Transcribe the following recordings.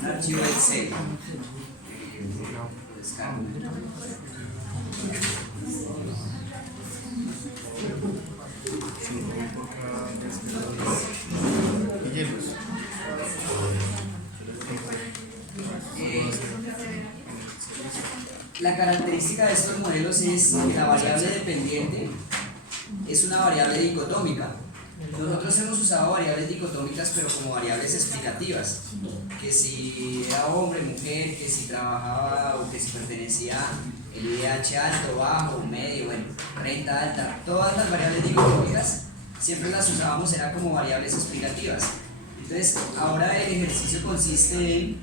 un archivo Excel. Descargo. La característica de estos modelos es que la variable dependiente es una variable dicotómica. Nosotros hemos usado variables dicotómicas pero como variables explicativas, que si era hombre, mujer, que si trabajaba o que si pertenecía el IDH alto, bajo, medio, bueno, renta alta, todas las variables dicotómicas siempre las usábamos era como variables explicativas. Entonces ahora el ejercicio consiste en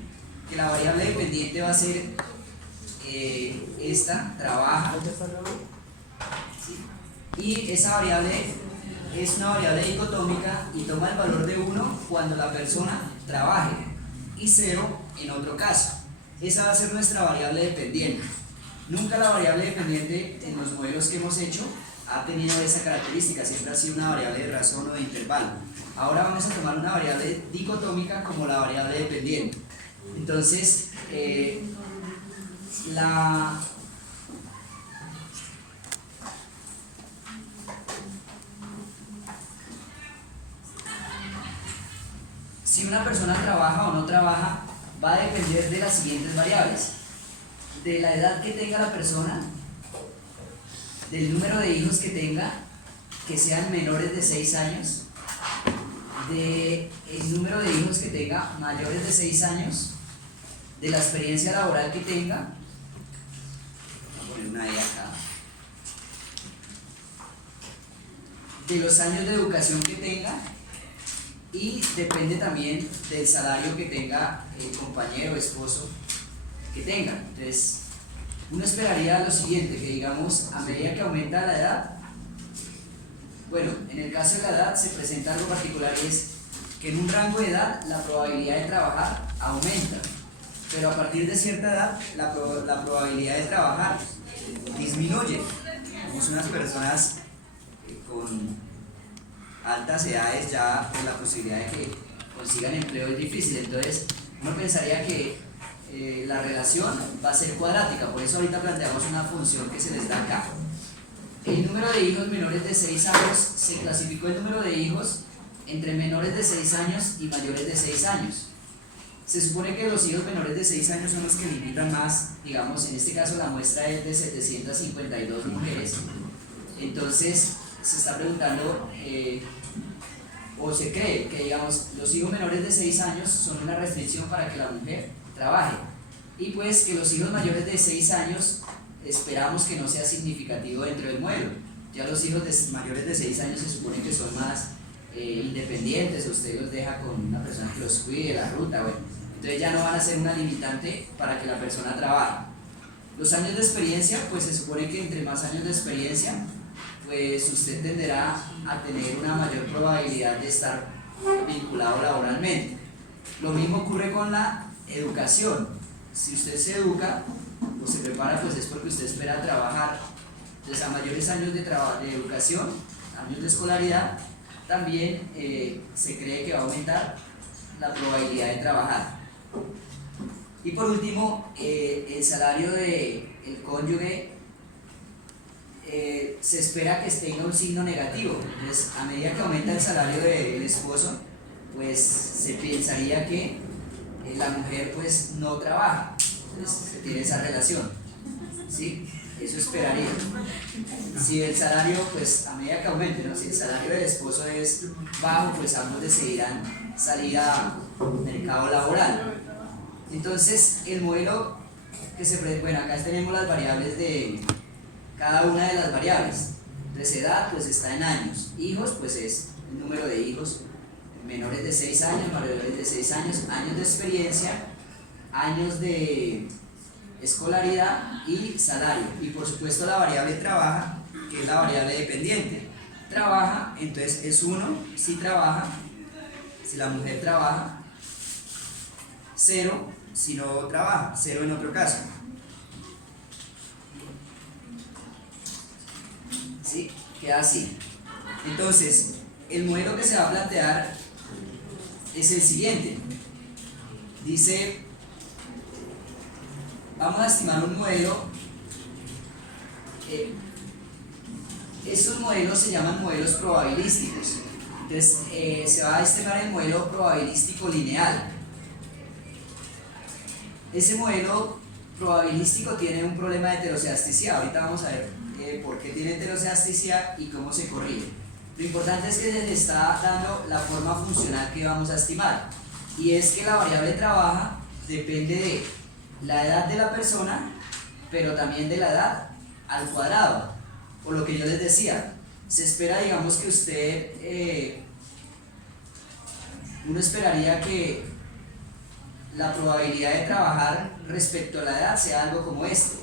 que la variable dependiente va a ser esta, trabaja, ¿sí? Y esa variable es una variable dicotómica y toma el valor de 1 cuando la persona trabaje y 0 en otro caso. Esa va a ser nuestra variable dependiente. Nunca la variable dependiente en los modelos que hemos hecho ha tenido esa característica, siempre ha sido una variable de razón o de intervalo. Ahora vamos a tomar una variable dicotómica como la variable dependiente. Entonces, si una persona trabaja o no trabaja, va a depender de las siguientes variables: de la edad que tenga la persona, del número de hijos que tenga, que sean menores de 6 años, del número de hijos que tenga mayores de 6 años, de la experiencia laboral que tenga, voy a poner una E acá, de los años de educación que tenga, y depende también del salario que tenga el compañero o esposo que tenga. Entonces, uno esperaría lo siguiente, que digamos, a medida que aumenta la edad, bueno, en el caso de la edad se presenta algo particular, y es que en un rango de edad la probabilidad de trabajar aumenta, pero a partir de cierta edad la probabilidad de trabajar disminuye. Somos unas personas con altas edades, ya la posibilidad de que consigan empleo es difícil, entonces uno pensaría que la relación va a ser cuadrática. Por eso ahorita planteamos una función que se les da acá. El número de hijos menores de 6 años, se clasificó el número de hijos entre menores de 6 años y mayores de 6 años. Se supone que los hijos menores de 6 años son los que limitan más, digamos, en este caso la muestra es de 752 mujeres. Entonces se está preguntando, o se cree que, digamos, los hijos menores de 6 años son una restricción para que la mujer trabaje, y pues que los hijos mayores de 6 años esperamos que no sea significativo dentro del modelo. Ya los hijos mayores de 6 años se supone que son más independientes, usted los deja con una persona que los cuide, la ruta, bueno, entonces ya no van a ser una limitante para que la persona trabaje. Los años de experiencia, pues se supone que entre más años de experiencia, pues usted tenderá a tener una mayor probabilidad de estar vinculado laboralmente. Lo mismo ocurre con la educación. Si usted se educa o se prepara, pues es porque usted espera trabajar. Entonces, a mayores años de educación, años de escolaridad, también se cree que va a aumentar la probabilidad de trabajar. Y por último, el salario del cónyuge se espera que tenga un signo negativo. Entonces, a medida que aumenta el salario del esposo, pues se pensaría que la mujer pues no trabaja. Entonces se tiene esa relación, ¿sí? Eso esperaría. Si el salario, pues a medida que aumente, ¿no? Si el salario del esposo es bajo, pues ambos decidirán salir al mercado laboral. Entonces, el modelo que bueno, acá tenemos las variables de cada una de las variables. Entonces, edad, pues está en años. Hijos, pues es el número de hijos menores de 6 años, mayores de 6 años, años de experiencia, años de escolaridad y salario. Y por supuesto la variable trabaja, que es la variable dependiente. Trabaja, entonces es 1 si trabaja, si la mujer trabaja, 0 si no trabaja, 0 en otro caso. ¿Sí? Queda así. Entonces, el modelo que se va a plantear es el siguiente. Dice vamos a estimar un modelo. Estos modelos se llaman modelos probabilísticos. Entonces, se va a estimar el modelo probabilístico lineal. Ese modelo probabilístico tiene un problema de heterocedasticidad. Ahorita vamos a ver por qué tiene heterocedasticidad y cómo se corrige. Lo importante es que se le está dando la forma funcional que vamos a estimar, y es que la variable trabaja depende de la edad de la persona, pero también de la edad al cuadrado. Por lo que yo les decía, se espera, digamos, que usted, uno esperaría que la probabilidad de trabajar respecto a la edad sea algo como esto.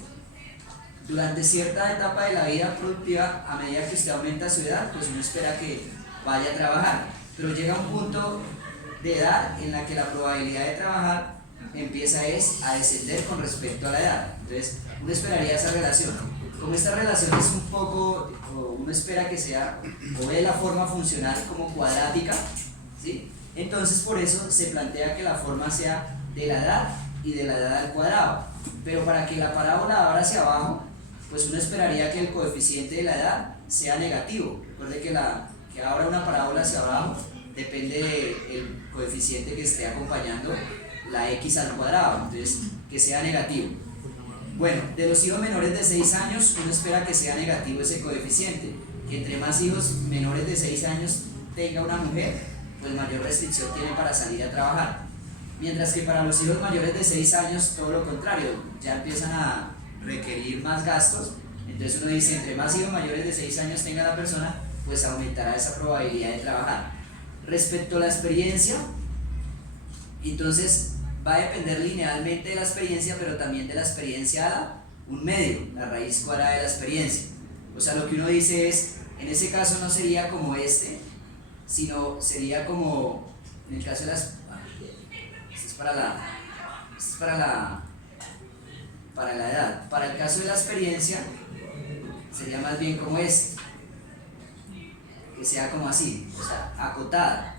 Durante cierta etapa de la vida productiva, a medida que usted aumenta su edad, pues uno espera que vaya a trabajar, pero llega un punto de edad en la que la probabilidad de trabajar empieza a descender con respecto a la edad. Entonces uno esperaría esa relación. Como esta relación es un poco, uno espera que sea, o ve la forma funcional como cuadrática, ¿sí? Entonces por eso se plantea que la forma sea de la edad y de la edad al cuadrado. Pero para que la parábola abra hacia abajo, pues uno esperaría que el coeficiente de la edad sea negativo. Recuerde que abra una parábola hacia abajo depende del coeficiente que esté acompañando la x al cuadrado, entonces que sea negativo. Bueno, de los hijos menores de 6 años uno espera que sea negativo ese coeficiente, que entre más hijos menores de 6 años tenga una mujer, pues mayor restricción tiene para salir a trabajar. Mientras que para los hijos mayores de 6 años todo lo contrario, ya empiezan a requerir más gastos. Entonces uno dice, entre más hijos mayores de 6 años tenga la persona, pues aumentará esa probabilidad de trabajar. Respecto a la experiencia, entonces va a depender linealmente de la experiencia, pero también de la experiencia a un medio, la raíz cuadrada de la experiencia. O sea, lo que uno dice es, en ese caso no sería como este, sino sería como, en el caso de las... Esto es para la edad. Para el caso de la experiencia, sería más bien como este, que sea como así, o sea, acotada.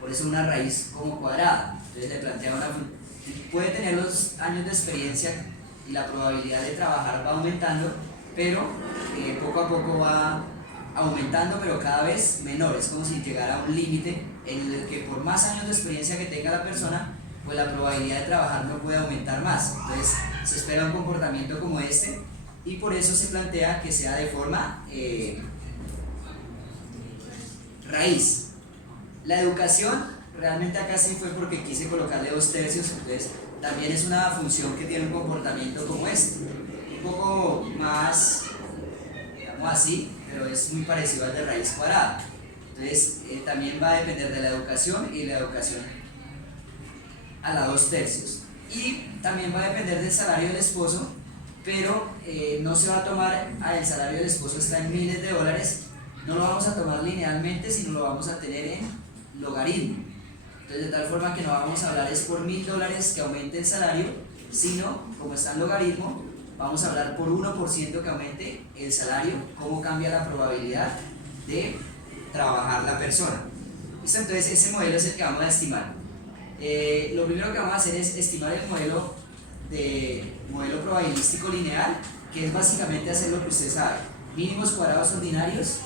Por eso una raíz como cuadrada. Entonces le plantea una... Puede tener los años de experiencia y la probabilidad de trabajar va aumentando, pero poco a poco va aumentando, pero cada vez menor. Es como si llegara a un límite en el que por más años de experiencia que tenga la persona, pues la probabilidad de trabajar no puede aumentar más. Entonces se espera un comportamiento como este, y por eso se plantea que sea de forma raíz. La educación, realmente acá sí fue porque quise colocarle 2/3, entonces también es una función que tiene un comportamiento como este, un poco más, digamos así, pero es muy parecido al de raíz cuadrada. Entonces también va a depender de la educación, y la educación a la 2/3. Y también va a depender del salario del esposo, pero no se va a tomar, el salario del esposo está en miles de dólares, no lo vamos a tomar linealmente, sino lo vamos a tener en logaritmo. Entonces, de tal forma que no vamos a hablar es por $1000 que aumente el salario, sino, como está en logaritmo, vamos a hablar por 1% que aumente el salario, cómo cambia la probabilidad de trabajar la persona. ¿Listo? Entonces, ese modelo es el que vamos a estimar. Lo primero que vamos a hacer es estimar el modelo probabilístico lineal, que es básicamente hacer lo que usted sabe: mínimos cuadrados ordinarios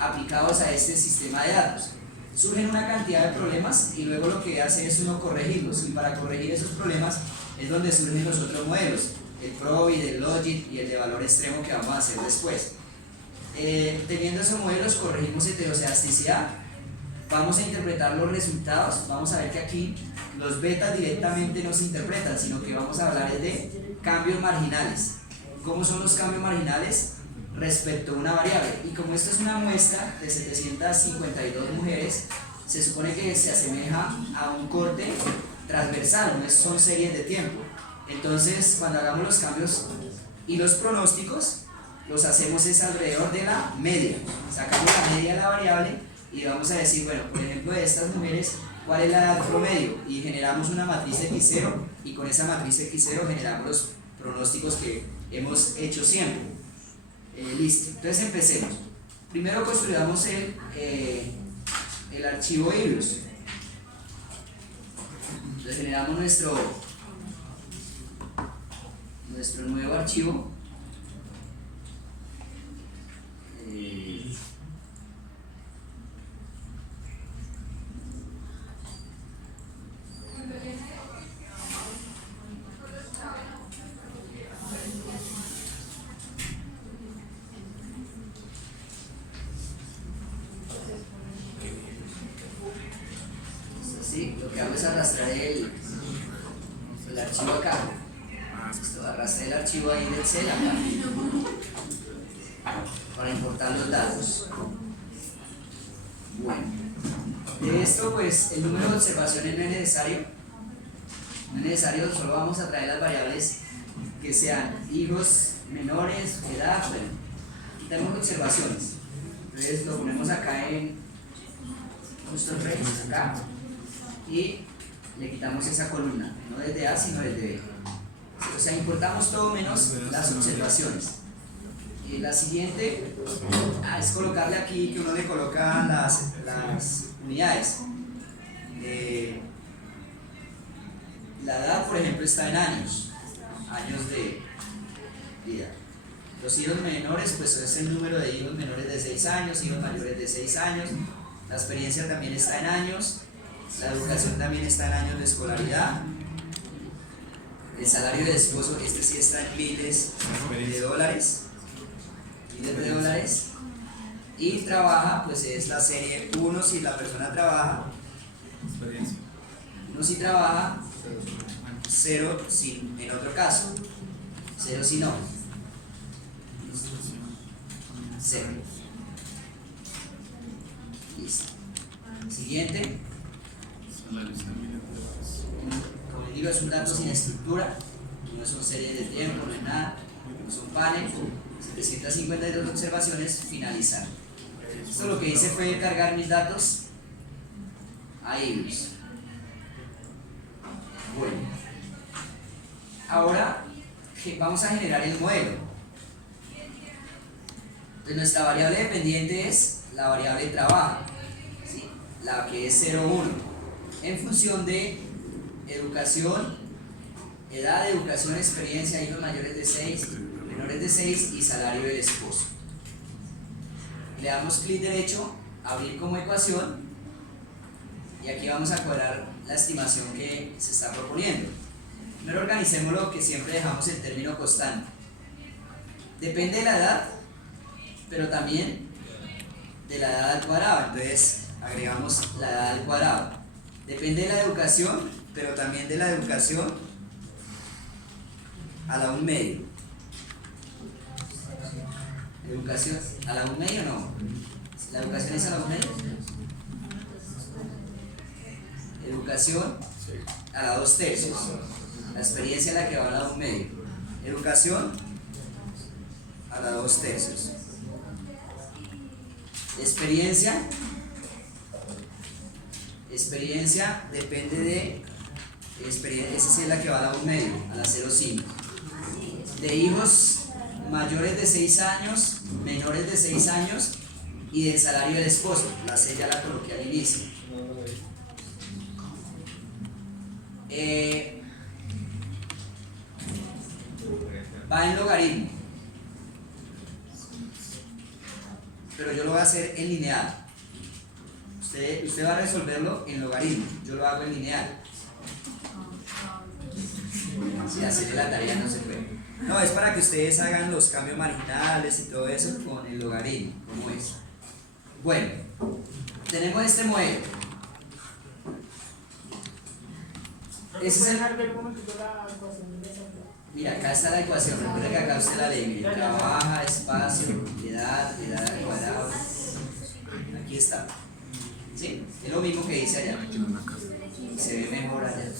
aplicados a este sistema de datos. Surgen una cantidad de problemas y luego lo que hace es uno corregirlos, y para corregir esos problemas es donde surgen los otros modelos, el Probit, el Logit y el de valor extremo, que vamos a hacer después. Teniendo esos modelos, corregimos heterocedasticidad, vamos a interpretar los resultados. Vamos a ver que aquí los betas directamente no se interpretan, sino que vamos a hablar de cambios marginales. ¿Cómo son los cambios marginales respecto a una variable? Y como esto es una muestra de 752 mujeres, se supone que se asemeja a un corte transversal, no son series de tiempo. Entonces, cuando hagamos los cambios y los pronósticos, los hacemos es alrededor de la media. Sacamos la media de la variable y vamos a decir, bueno, por ejemplo, de estas mujeres, ¿cuál es la edad promedio? Y generamos una matriz X0, y con esa matriz X0 generamos los pronósticos que hemos hecho siempre. Listo, entonces empecemos. Primero construyamos el archivo IRUS. Entonces generamos nuestro nuevo archivo. Así, lo que hago es arrastrar el archivo acá. Esto, arrastra el archivo ahí del Excel acá para importar los datos. Bueno, de esto pues el número de observaciones no es necesario. No es necesario, solo vamos a traer las variables que sean hijos, menores, edad, bueno, tenemos observaciones. Entonces lo ponemos acá en nuestro range, acá, y le quitamos esa columna, no desde A sino desde B. O sea, importamos todo menos las observaciones. La siguiente es colocarle aquí que uno le coloca las unidades. La edad, por ejemplo, está en años de vida. Los hijos menores, pues es el número de hijos menores de 6 años, hijos mayores de 6 años. La experiencia también está en años. La educación también está en años de escolaridad. El salario del esposo, este sí está en miles de dólares. Y trabaja, pues es la serie 1 si la persona trabaja. 1 si trabaja, 0 si en otro caso. 0 si no. 0. Listo. Siguiente. Como les digo, es un dato sin estructura, no son series de tiempo, no es nada, no es un panel, 752 observaciones, finalizar. Esto lo que hice fue cargar mis datos a Ibris. Bueno, ahora vamos a generar el modelo. Entonces nuestra variable dependiente es la variable trabajo, ¿sí? La que es 0,1, en función de educación, edad de educación, experiencia, hijos mayores de 6, menores de 6 y salario del esposo. Le damos clic derecho, abrir como ecuación, y aquí vamos a cuadrar la estimación que se está proponiendo. Primero organicémoslo, que siempre dejamos el término constante. Depende de la edad, pero también de la edad al cuadrado, entonces agregamos la edad al cuadrado. Depende de la educación, pero también de la educación a la 1 medio. ¿Educación a la 1 medio no? ¿La educación es a la 1 medio? Educación a la 2 tercios. La experiencia es la que va a la 1 medio. Educación a la 2 tercios. Experiencia depende de experiencia, esa sí es la que va a la 1 medio, a la 0,5. De hijos mayores de 6 años, menores de 6 años y del salario del esposo, la C ya la coloqué al inicio. Va en logaritmo, pero yo lo voy a hacer en lineal. Usted va a resolverlo en logaritmo, yo lo hago en lineal. Si hacerle la tarea no se puede. No, es para que ustedes hagan los cambios marginales y todo eso con el logaritmo, como es. Bueno, tenemos este modelo. Ese es el... Mira, acá está la ecuación, recuerda que acá usted la lee, mire, trabaja, espacio, edad al cuadrado. Aquí está. ¿Sí? Es lo mismo que dice allá. Se ve mejor allá.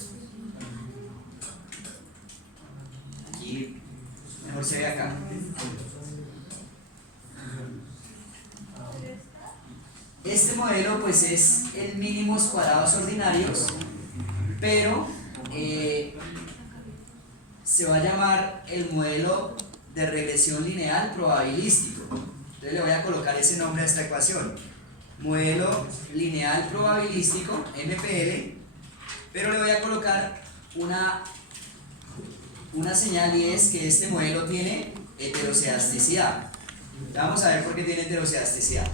Aquí mejor se ve acá. Este modelo pues es el mínimos cuadrados ordinarios, pero se va a llamar el modelo de regresión lineal probabilístico. Entonces le voy a colocar ese nombre a esta ecuación. Modelo lineal probabilístico, MPL, pero le voy a colocar una una señal, y es que este modelo tiene heterocedasticidad. Vamos a ver por qué tiene heterocedasticidad.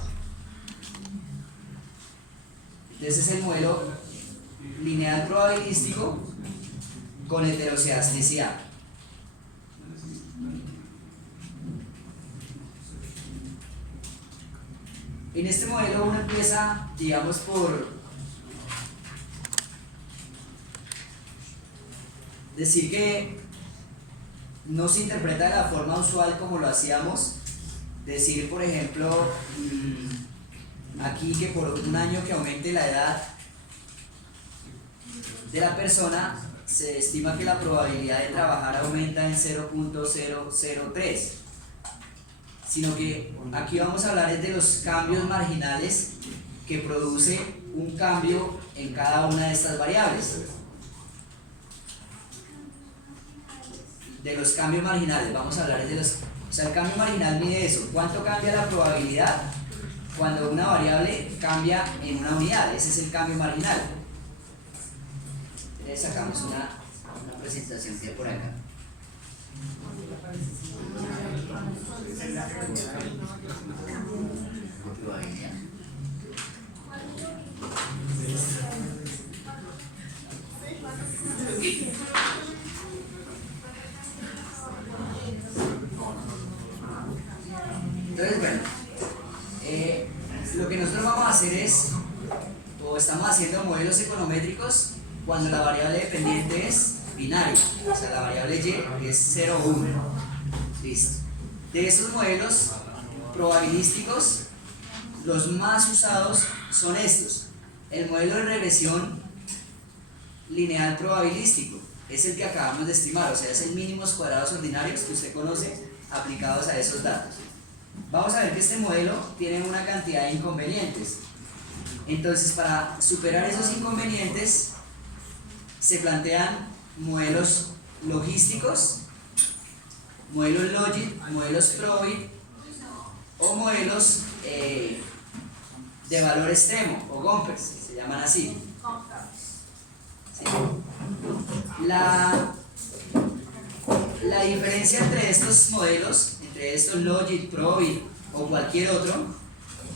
Entonces es el modelo lineal probabilístico con heterocedasticidad. En este modelo uno empieza, digamos, por decir que no se interpreta de la forma usual como lo hacíamos. Decir, por ejemplo, aquí que por un año que aumente la edad de la persona, se estima que la probabilidad de trabajar aumenta en 0.003. Sino que aquí vamos a hablar de los cambios marginales que produce un cambio en cada una de estas variables. De los cambios marginales, vamos a hablar de los... O sea, el cambio marginal mide eso. ¿Cuánto cambia la probabilidad cuando una variable cambia en una unidad? Ese es el cambio marginal. Entonces sacamos una presentación que hay por acá. Entonces, bueno, lo que nosotros vamos a hacer es, o estamos haciendo modelos econométricos cuando la variable dependiente es binaria, o sea, la variable y es 0 o 1. Listo. De esos modelos probabilísticos, los más usados son estos. El modelo de regresión lineal probabilístico es el que acabamos de estimar, o sea, es el mínimos cuadrados ordinarios que usted conoce aplicados a esos datos. Vamos a ver que este modelo tiene una cantidad de inconvenientes. Entonces, para superar esos inconvenientes, se plantean modelos logísticos, modelos Logit, modelos Probit o modelos de valor extremo o Gompers, se llaman así. ¿Sí? La diferencia entre estos modelos, entre estos Logit, Probit o cualquier otro,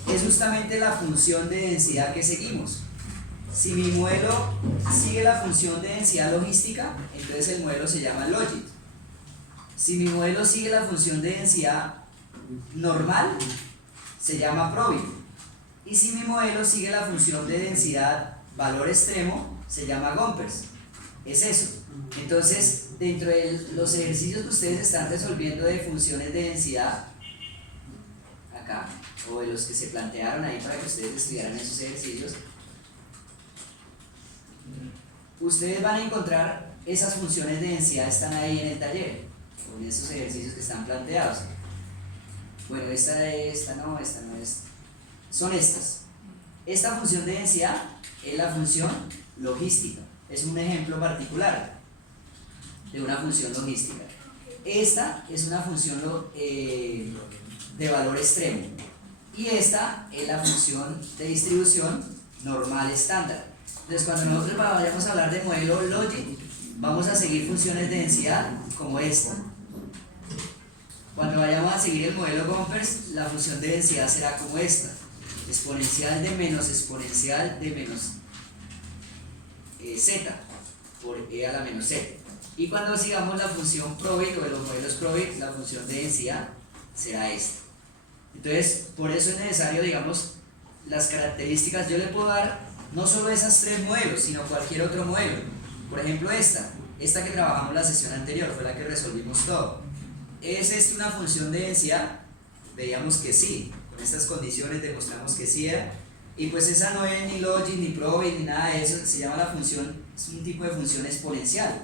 es justamente la función de densidad que seguimos. Si mi modelo sigue la función de densidad logística, entonces el modelo se llama Logit. Si mi modelo sigue la función de densidad normal, se llama Probit. Y si mi modelo sigue la función de densidad valor extremo, se llama Gompers. Es eso. Entonces, dentro de los ejercicios que ustedes están resolviendo de funciones de densidad, acá, o de los que se plantearon ahí para que ustedes estudiaran esos ejercicios, ustedes van a encontrar esas funciones de densidad, están ahí en el taller, o en esos ejercicios que están planteados. Bueno, esta no es. Son estas. Esta función de densidad es la función logística. Es un ejemplo particular de una función logística. Esta es una función de valor extremo. Y esta es la función de distribución normal estándar. Entonces, cuando nosotros vayamos a hablar de modelo Logit, vamos a seguir funciones de densidad como esta. Cuando vayamos a seguir el modelo Gompers, la función de densidad será como esta: exponencial de menos exponencial de menos z por e a la menos z. Y cuando sigamos la función Probit o de los modelos Probit, la función de densidad será esta. Entonces, por eso es necesario, digamos, las características. Yo le puedo dar no solo esas tres modelos, sino cualquier otro modelo. Por ejemplo, esta que trabajamos la sesión anterior, fue la que resolvimos todo. ¿Es esta una función de densidad? Veíamos que sí, con estas condiciones demostramos que sí era. Y pues esa no es ni Logit, ni Probit, ni nada de eso, se llama la función, es un tipo de función exponencial.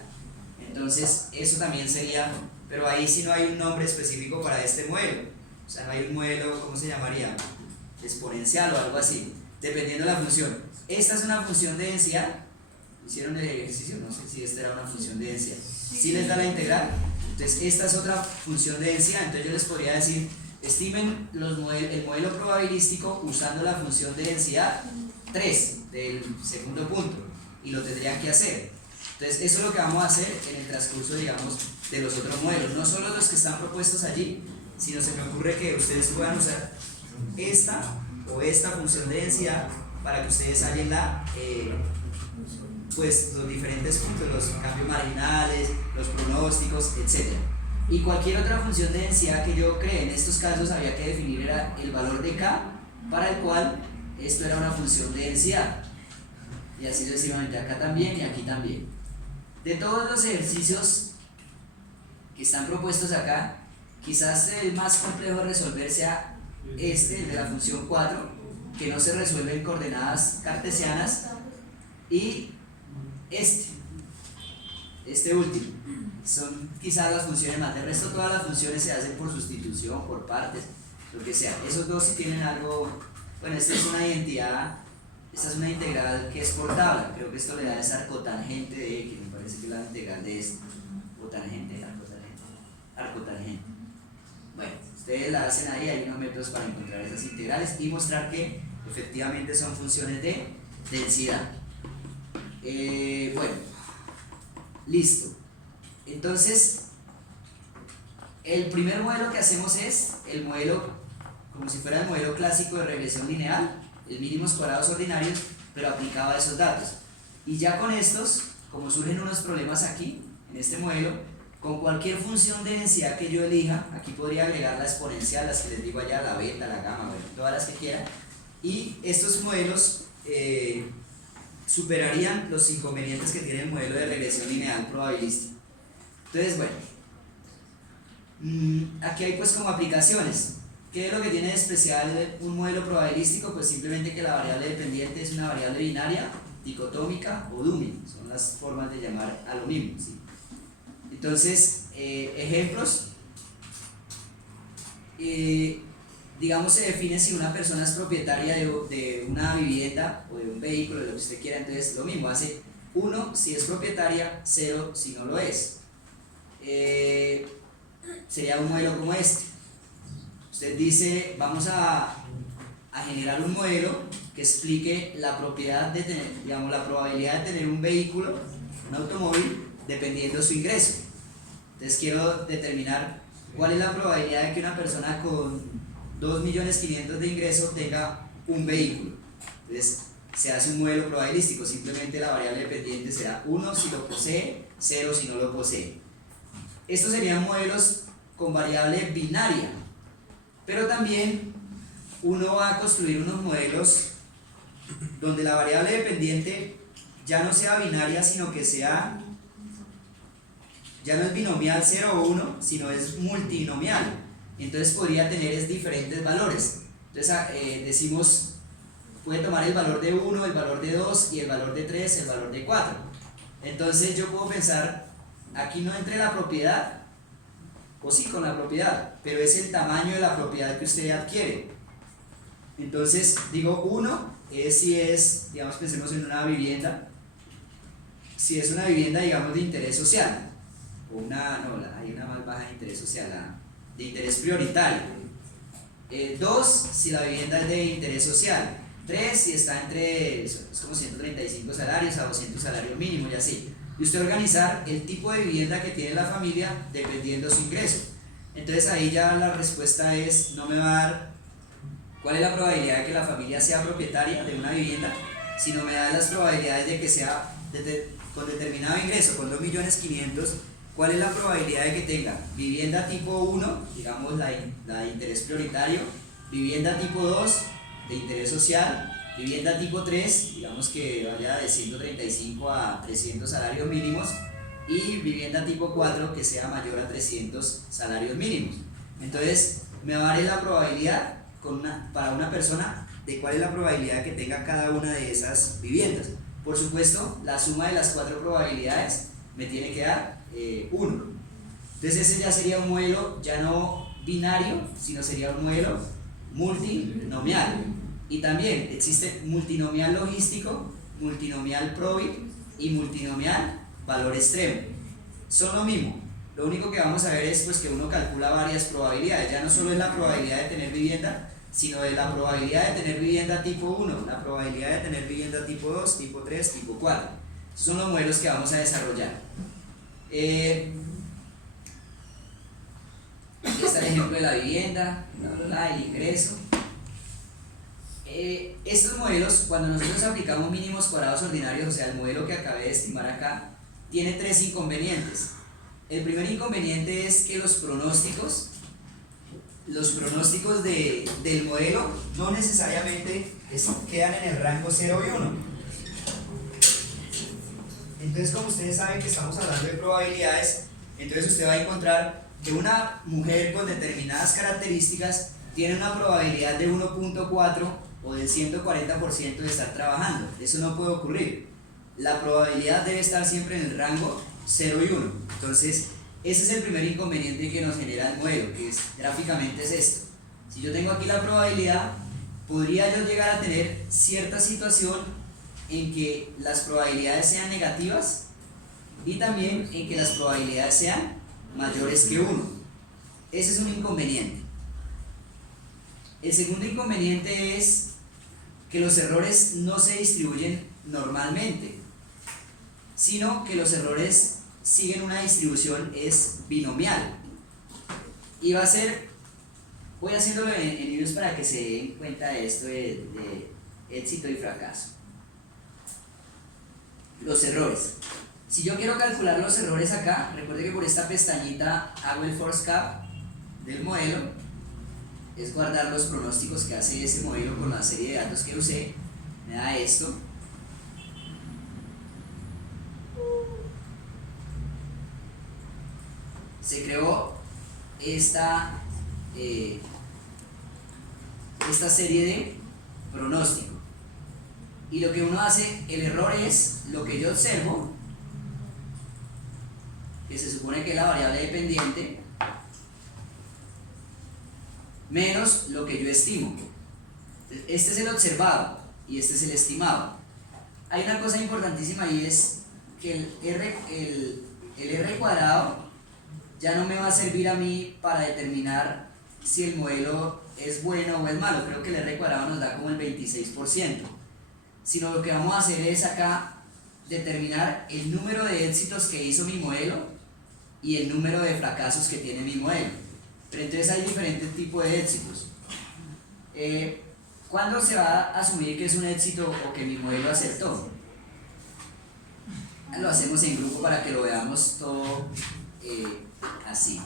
Entonces, eso también sería, pero ahí sí no hay un nombre específico para este modelo. O sea, no hay un modelo, ¿cómo se llamaría? Exponencial o algo así, dependiendo de la función. Esta es una función de densidad. Hicieron el ejercicio, no sé si esta era una función de densidad. ¿Sí les da la integral? Entonces, esta es otra función de densidad. Entonces, yo les podría decir, estimen el modelo probabilístico usando la función de densidad 3 del segundo punto, y lo tendrían que hacer. Entonces eso es lo que vamos a hacer en el transcurso, digamos, de los otros modelos, no solo los que están propuestos allí, sino se me ocurre que ustedes puedan usar esta o esta función de densidad para que ustedes hallen pues los diferentes puntos, los cambios marginales, los pronósticos, etc. Y cualquier otra función de densidad que yo cree en estos casos había que definir era el valor de K, para el cual esto era una función de densidad. Y así sucesivamente, acá también y aquí también. De todos los ejercicios que están propuestos acá, quizás el más complejo de resolver sea este, el de la función 4, que no se resuelve en coordenadas cartesianas, y este último. Son quizás las funciones más. De resto, todas las funciones se hacen por sustitución, por partes, lo que sea. Esos dos sí tienen algo. Bueno, esta es una identidad, esta es una integral que es por tabla. Creo que esto le da esa arcotangente de X, me parece que es la integral de esto. O tangente, arcotangente. Bueno, ustedes la hacen ahí, hay unos métodos para encontrar esas integrales y mostrar que efectivamente son funciones de densidad. Bueno, listo. Entonces, el primer modelo que hacemos es el modelo, como si fuera el modelo clásico de regresión lineal, el mínimos cuadrados ordinarios, pero aplicado a esos datos. Y ya con estos, como surgen unos problemas aquí, en este modelo, con cualquier función de densidad que yo elija, aquí podría agregar la exponencial, las que les digo allá, la beta, la gamma, bueno, todas las que quiera, y estos modelos superarían los inconvenientes que tiene el modelo de regresión lineal probabilística. Entonces, bueno, aquí hay pues como aplicaciones. ¿Qué es lo que tiene de especial un modelo probabilístico? Pues simplemente que la variable dependiente es una variable binaria, dicotómica o dummy, son las formas de llamar a lo mismo, ¿sí? Entonces, ejemplos, digamos se define si una persona es propietaria de una vivienda o de un vehículo, de lo que usted quiera, entonces lo mismo, hace 1 si es propietaria, 0 si no lo es. Sería un modelo como este. Usted dice, vamos a generar un modelo que explique la propiedad de tener, digamos, la probabilidad de tener un vehículo, un automóvil, dependiendo de su ingreso. Entonces quiero determinar cuál es la probabilidad de que una persona con 2.500.000 de ingreso tenga un vehículo. Entonces se hace un modelo probabilístico, simplemente la variable dependiente será 1 si lo posee, 0 si no lo posee. Estos serían modelos con variable binaria, pero también uno va a construir unos modelos donde la variable dependiente ya no sea binaria, sino que sea, ya no es binomial 0 o 1, sino es multinomial. Entonces podría tener diferentes valores. Entonces decimos, puede tomar el valor de 1, el valor de 2 y el valor de 3, el valor de 4. Entonces yo puedo pensar, aquí no entre la propiedad, o sí con la propiedad, pero es el tamaño de la propiedad que usted adquiere. Entonces digo 1 es si es, digamos, pensemos en una vivienda, si es una vivienda, digamos, de interés social, o hay una más baja de interés social, de interés prioritario. 2 si la vivienda es de interés social. 3 si está entre, es como 135 salarios a 200 salarios mínimos y así. Y usted organizar el tipo de vivienda que tiene la familia dependiendo de su ingreso. Entonces ahí ya la respuesta es, no me va a dar cuál es la probabilidad de que la familia sea propietaria de una vivienda, sino me da las probabilidades de que sea con determinado ingreso, con 2.500.000, cuál es la probabilidad de que tenga vivienda tipo 1, digamos la de interés prioritario, vivienda tipo 2 de interés social, vivienda tipo 3, digamos que vaya de 135 a 300 salarios mínimos, y vivienda tipo 4 que sea mayor a 300 salarios mínimos. Entonces me va a dar la probabilidad para una persona de cuál es la probabilidad que tenga cada una de esas viviendas. Por supuesto, la suma de las 4 probabilidades me tiene que dar 1. Entonces ese ya sería un modelo ya no binario, sino sería un modelo multinomial. Y también existe multinomial logístico, multinomial probit y multinomial valor extremo. Son lo mismo. Lo único que vamos a ver es pues, que uno calcula varias probabilidades. Ya no solo es la probabilidad de tener vivienda, sino de la probabilidad de tener vivienda tipo 1, la probabilidad de tener vivienda tipo 2, tipo 3, tipo 4. Estos son los modelos que vamos a desarrollar. Este es el ejemplo de la vivienda, el ingreso. Estos modelos, cuando nosotros aplicamos mínimos cuadrados ordinarios, o sea, el modelo que acabé de estimar acá, tiene tres inconvenientes. El primer inconveniente es que los pronósticos del modelo no necesariamente quedan en el rango 0 y 1. Entonces, como ustedes saben que estamos hablando de probabilidades, entonces usted va a encontrar que una mujer con determinadas características tiene una probabilidad de 1.4 o del 140% de estar trabajando. Eso no puede ocurrir. La probabilidad debe estar siempre en el rango 0 y 1. Entonces, ese es el primer inconveniente que nos genera el modelo, que gráficamente es esto. Si yo tengo aquí la probabilidad, podría yo llegar a tener cierta situación en que las probabilidades sean negativas y también en que las probabilidades sean mayores que 1. Ese es un inconveniente. El segundo inconveniente es que los errores no se distribuyen normalmente, sino que los errores siguen una distribución binomial. Y va a ser, voy haciéndolo en libros para que se den cuenta de esto de éxito y fracaso. Los errores. Si yo quiero calcular los errores acá, recuerde que por esta pestañita hago el force cap del modelo, es guardar los pronósticos que hace ese modelo con la serie de datos que usé, me da esto. Se creó esta serie de pronóstico. Y lo que uno hace, el error es lo que yo observo, que se supone que es la variable dependiente, menos lo que yo estimo. Este es el observado y este es el estimado. Hay una cosa importantísima y es que el R cuadrado ya no me va a servir a mí para determinar si el modelo es bueno o es malo. Creo que el R cuadrado nos da como el 26%. Sino lo que vamos a hacer es acá determinar el número de éxitos que hizo mi modelo y el número de fracasos que tiene mi modelo. Pero entonces hay diferentes tipos de éxitos. ¿Cuándo se va a asumir que es un éxito o que mi modelo acertó? Lo hacemos en grupo para que lo veamos todo así.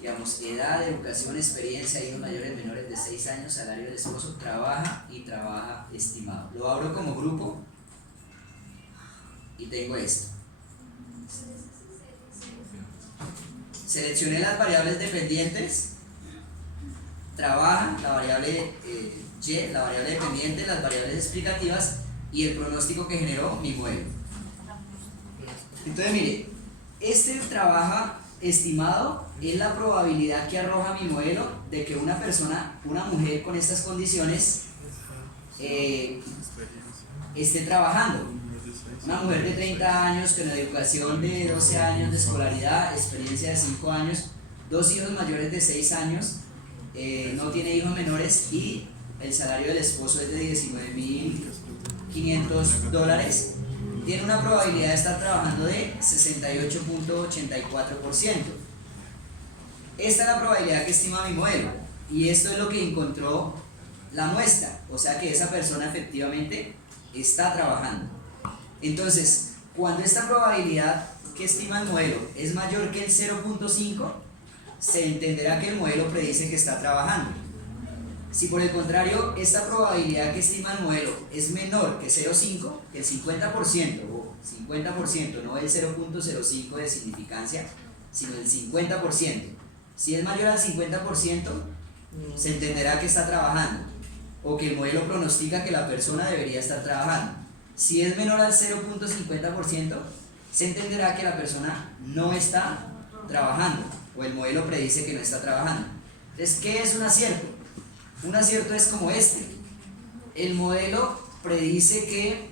Digamos, edad, educación, experiencia, hijos mayores, menores de 6 años, salario del esposo, trabaja y trabaja estimado. Lo abro como grupo y tengo esto. Seleccioné las variables dependientes, trabaja, la variable Y, la variable dependiente, las variables explicativas y el pronóstico que generó mi modelo. Entonces mire, este trabaja estimado es la probabilidad que arroja mi modelo de que una persona, una mujer con estas condiciones esté trabajando. Una mujer de 30 años con educación de 12 años de escolaridad, experiencia de 5 años, 2 hijos mayores de 6 años, no tiene hijos menores y el salario del esposo es de $19,500, tiene una probabilidad de estar trabajando de 68.84%. Esta es la probabilidad que estima mi modelo y esto es lo que encontró la muestra, o sea que esa persona efectivamente está trabajando. Entonces, cuando esta probabilidad que estima el modelo es mayor que el 0.5, se entenderá que el modelo predice que está trabajando. Si por el contrario esta probabilidad que estima el modelo es menor que 0.5, que el 50% o 50%, no el 0.05 de significancia, sino el 50%. Si es mayor al 50%, se entenderá que está trabajando o que el modelo pronostica que la persona debería estar trabajando. Si es menor al 0.50%, se entenderá que la persona no está trabajando o el modelo predice que no está trabajando. Entonces, ¿qué es un acierto? Un acierto es como este. El modelo predice que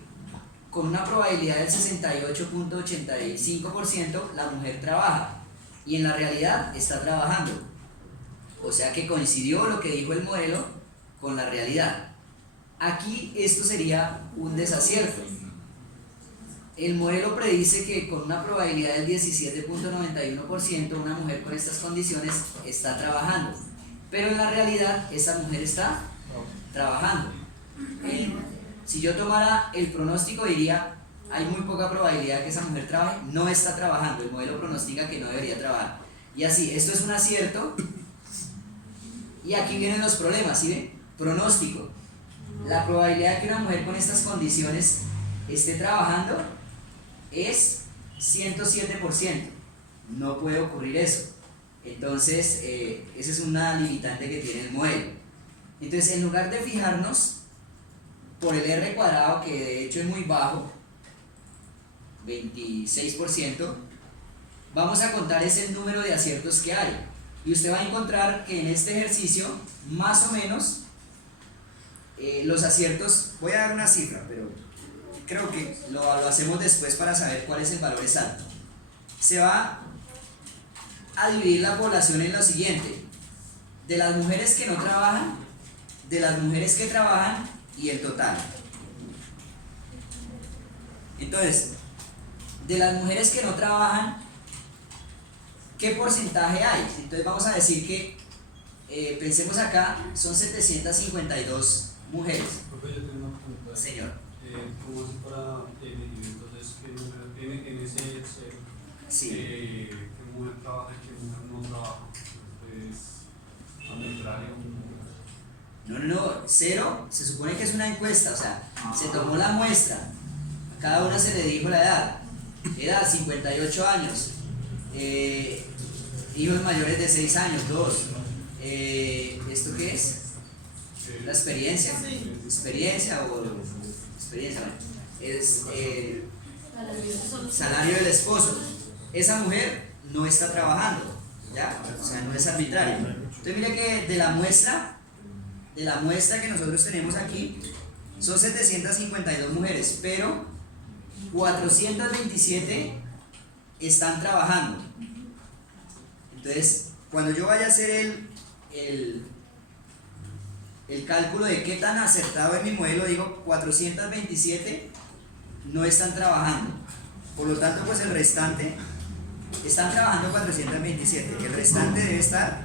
con una probabilidad del 68.85% la mujer trabaja y en la realidad está trabajando. O sea que coincidió lo que dijo el modelo con la realidad. Aquí esto sería un desacierto. el modelo predice que con una probabilidad del 17.91% una mujer con estas condiciones está trabajando, pero en la realidad esa mujer está trabajando. Si yo tomara el pronóstico diría, hay muy poca probabilidad que esa mujer trabaje, no está trabajando, el modelo pronostica que no debería trabajar. Y así, esto es un acierto, y aquí vienen los problemas, ¿sí ven? Pronóstico. La probabilidad de que una mujer con estas condiciones esté trabajando es 107%. No puede ocurrir eso. Entonces, esa es una limitante que tiene el modelo. Entonces, en lugar de fijarnos por el R cuadrado, que de hecho es muy bajo, 26%, vamos a contar ese número de aciertos que hay. Y usted va a encontrar que en este ejercicio, más o menos, los aciertos, voy a dar una cifra, pero creo que lo hacemos después para saber cuál es el valor exacto. Se va a dividir la población en lo siguiente: de las mujeres que no trabajan, de las mujeres que trabajan y el total. Entonces, de las mujeres que no trabajan, ¿qué porcentaje hay? Entonces vamos a decir que, pensemos acá, son 752 mujeres. Profe, yo tengo una pregunta. Señor. ¿Cómo hace para dividir entonces en ese Excel? Sí. ¿Qué mujer trabaja y qué mujer no trabaja? Entonces, arbitrario. No, cero, se supone que es una encuesta, o sea, se tomó la muestra, a cada una se le dijo la edad 58 años, hijos mayores de 6 años, 2, ¿esto qué es? La experiencia, bueno, es salario del esposo. Esa mujer no está trabajando, ¿ya? O sea, no es arbitrario. Entonces mire que de la muestra que nosotros tenemos aquí, son 752 mujeres, pero 427 están trabajando. Entonces, cuando yo vaya a hacer el cálculo de qué tan acertado es mi modelo, digo 427 no están trabajando. Por lo tanto, pues el restante, están trabajando 427, el restante debe estar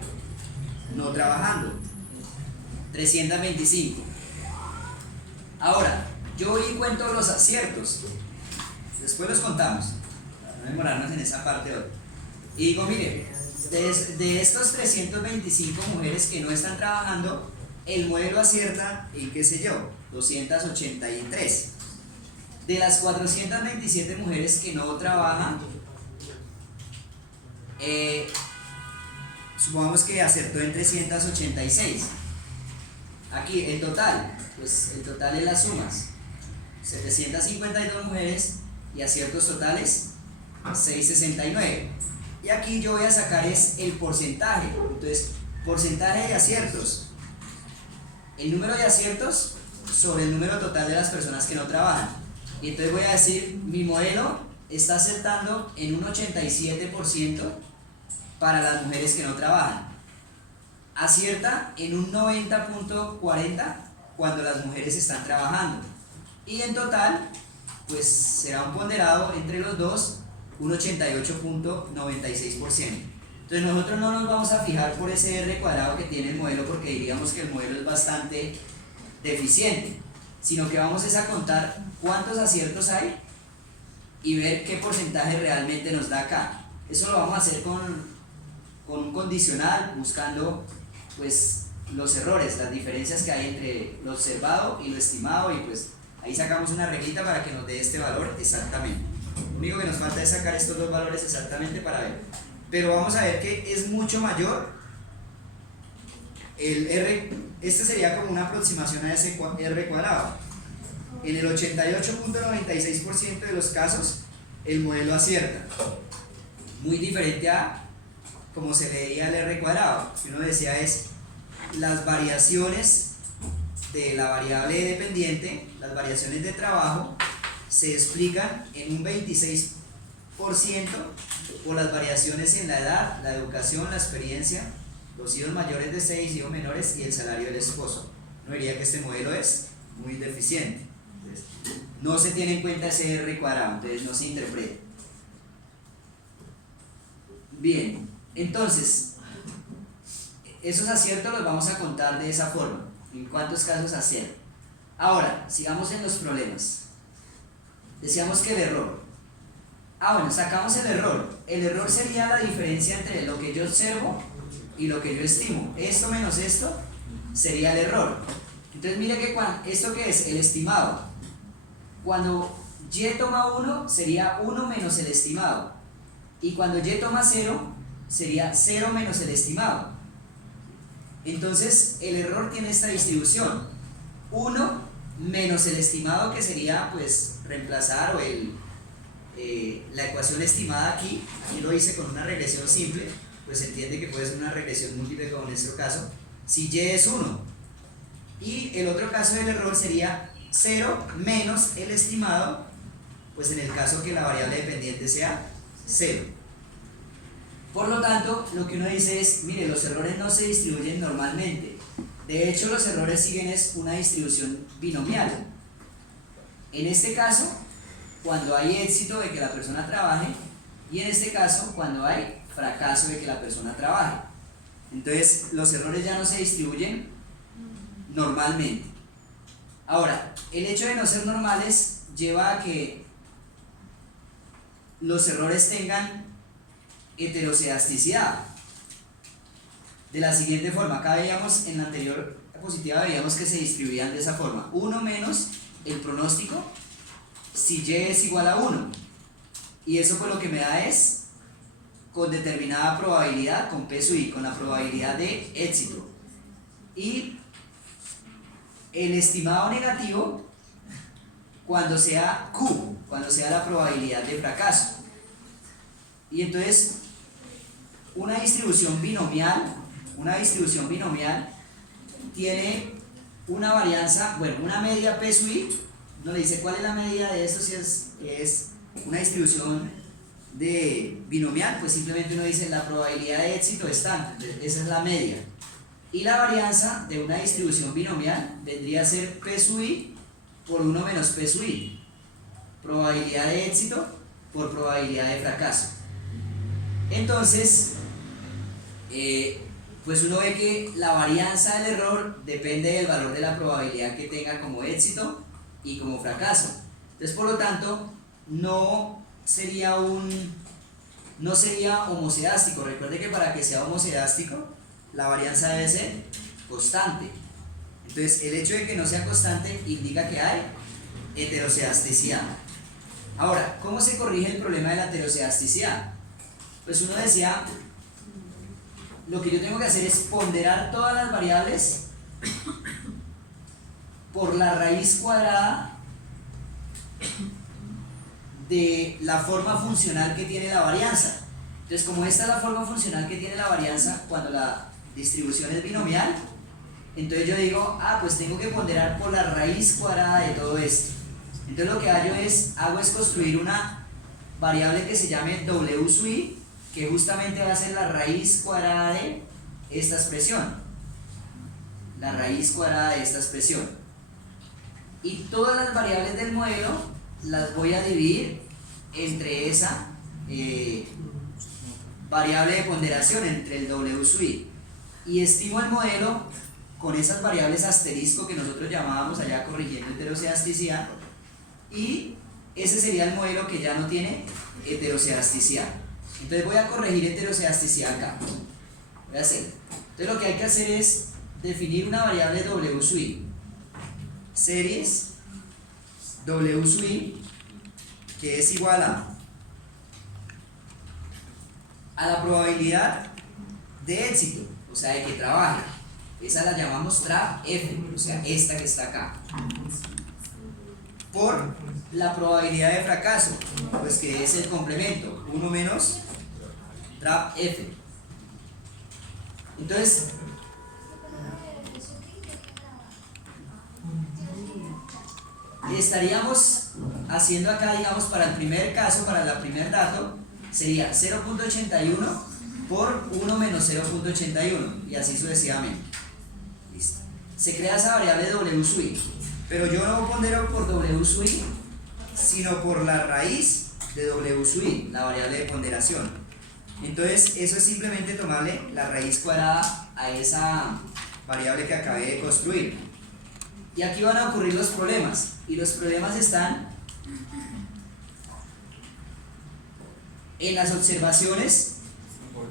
no trabajando, 325. Ahora, yo voy y cuento los aciertos, después los contamos, para no demorarnos en esa parte hoy. Y digo, mire, de estos 325 mujeres que no están trabajando, el modelo acierta en, qué sé yo, 283. De las 427 mujeres que no trabajan, supongamos que acertó en 386. Aquí el total, pues el total es las sumas, 752 mujeres y aciertos totales 669. Y aquí yo voy a sacar es el porcentaje. Entonces, porcentaje de aciertos, el número de aciertos sobre el número total de las personas que no trabajan. Y entonces voy a decir, mi modelo está acertando en un 87% para las mujeres que no trabajan. Acierta en un 90.40% cuando las mujeres están trabajando. Y en total, pues será un ponderado entre los dos, un 88.96%. Entonces nosotros no nos vamos a fijar por ese R cuadrado que tiene el modelo, porque diríamos que el modelo es bastante deficiente, sino que vamos a contar cuántos aciertos hay y ver qué porcentaje realmente nos da acá. Eso lo vamos a hacer con un condicional, buscando pues los errores, las diferencias que hay entre lo observado y lo estimado, y pues ahí sacamos una reglita para que nos dé este valor exactamente. Lo único que nos falta es sacar estos dos valores exactamente para ver, pero vamos a ver que es mucho mayor el R. Este sería como una aproximación a ese R cuadrado. En el 88.96% de los casos el modelo acierta, muy diferente a como se leía el R cuadrado, que uno decía es las variaciones de la variable dependiente, las variaciones de trabajo, se explican en un 26% por las variaciones en la edad, la educación, la experiencia, los hijos mayores de 6, hijos menores y el salario del esposo. Uno diría que este modelo es muy deficiente. Entonces, no se tiene en cuenta ese R cuadrado, entonces no se interpreta. Bien, entonces, esos aciertos los vamos a contar de esa forma. ¿En cuántos casos acierta? Ahora, sigamos en los problemas. Decíamos que el error. Bueno, sacamos el error. El error sería la diferencia entre lo que yo observo y lo que yo estimo. Esto menos esto sería el error. Entonces mire que ¿esto qué es? El estimado. Cuando y toma 1 sería 1 menos el estimado. Y cuando y toma 0 sería 0 menos el estimado. Entonces el error tiene esta distribución. 1 menos el estimado, que sería pues reemplazar la ecuación estimada aquí lo hice con una regresión simple, pues se entiende que puede ser una regresión múltiple como en nuestro caso, si y es 1. Y el otro caso del error sería 0 menos el estimado, pues en el caso que la variable dependiente sea 0. Por lo tanto, lo que uno dice es, mire, los errores no se distribuyen normalmente. De hecho, los errores siguen una distribución binomial. En este caso, cuando hay éxito de que la persona trabaje, y en este caso, cuando hay fracaso de que la persona trabaje. Entonces, los errores ya no se distribuyen normalmente. Ahora, el hecho de no ser normales lleva a que los errores tengan heterocedasticidad. De la siguiente forma, acá veíamos en la anterior diapositiva, veíamos que se distribuían de esa forma: 1 menos el pronóstico si y es igual a 1, y eso pues lo que me da es con determinada probabilidad, con P sub i, con la probabilidad de éxito, y el estimado negativo cuando sea Q, cuando sea la probabilidad de fracaso. Y entonces una distribución binomial tiene una varianza, bueno, una media P sub i. No le dice cuál es la medida de esto. Si es una distribución de binomial, pues simplemente uno dice la probabilidad de éxito es tanto, esa es la media. Y la varianza de una distribución binomial vendría a ser P sub i por 1 menos P sub i, probabilidad de éxito por probabilidad de fracaso. Entonces, pues uno ve que la varianza del error depende del valor de la probabilidad que tenga como éxito y como fracaso. Entonces, por lo tanto, no sería homocedástico. Recuerde que para que sea homocedástico, la varianza debe ser constante. Entonces, el hecho de que no sea constante indica que hay heterocedasticidad. Ahora, ¿cómo se corrige el problema de la heterocedasticidad? Pues uno decía, lo que yo tengo que hacer es ponderar todas las variables por la raíz cuadrada de la forma funcional que tiene la varianza. Entonces, como esta es la forma funcional que tiene la varianza cuando la distribución es binomial, entonces yo digo, pues tengo que ponderar por la raíz cuadrada de todo esto. Entonces lo que hago es construir una variable que se llame W sub i, que justamente va a ser la raíz cuadrada de esta expresión. La raíz cuadrada de esta expresión. Y todas las variables del modelo las voy a dividir entre esa variable de ponderación, entre el W sub i. Y estimo el modelo con esas variables asterisco que nosotros llamábamos allá corrigiendo heterocedasticidad. Y ese sería el modelo que ya no tiene heterocedasticidad. Entonces voy a corregir heterocedasticidad acá. Voy a hacer. Entonces lo que hay que hacer es definir una variable W sub i. Series W sub i, que es igual a la probabilidad de éxito, o sea, de que trabaje. Esa la llamamos trap F, o sea, esta que está acá. Por la probabilidad de fracaso, pues que es el complemento, 1 menos trap F. Entonces, estaríamos haciendo acá, digamos, para el primer caso, para el primer dato, sería 0.81 por 1 menos 0.81, y así sucesivamente. Listo. Se crea esa variable W sub i. pero yo no pondero por W sub I, sino por la raíz de W sub I, la variable de ponderación. Entonces eso es simplemente tomarle la raíz cuadrada a esa variable que acabé de construir. Y aquí van a ocurrir los problemas, y los problemas están en las observaciones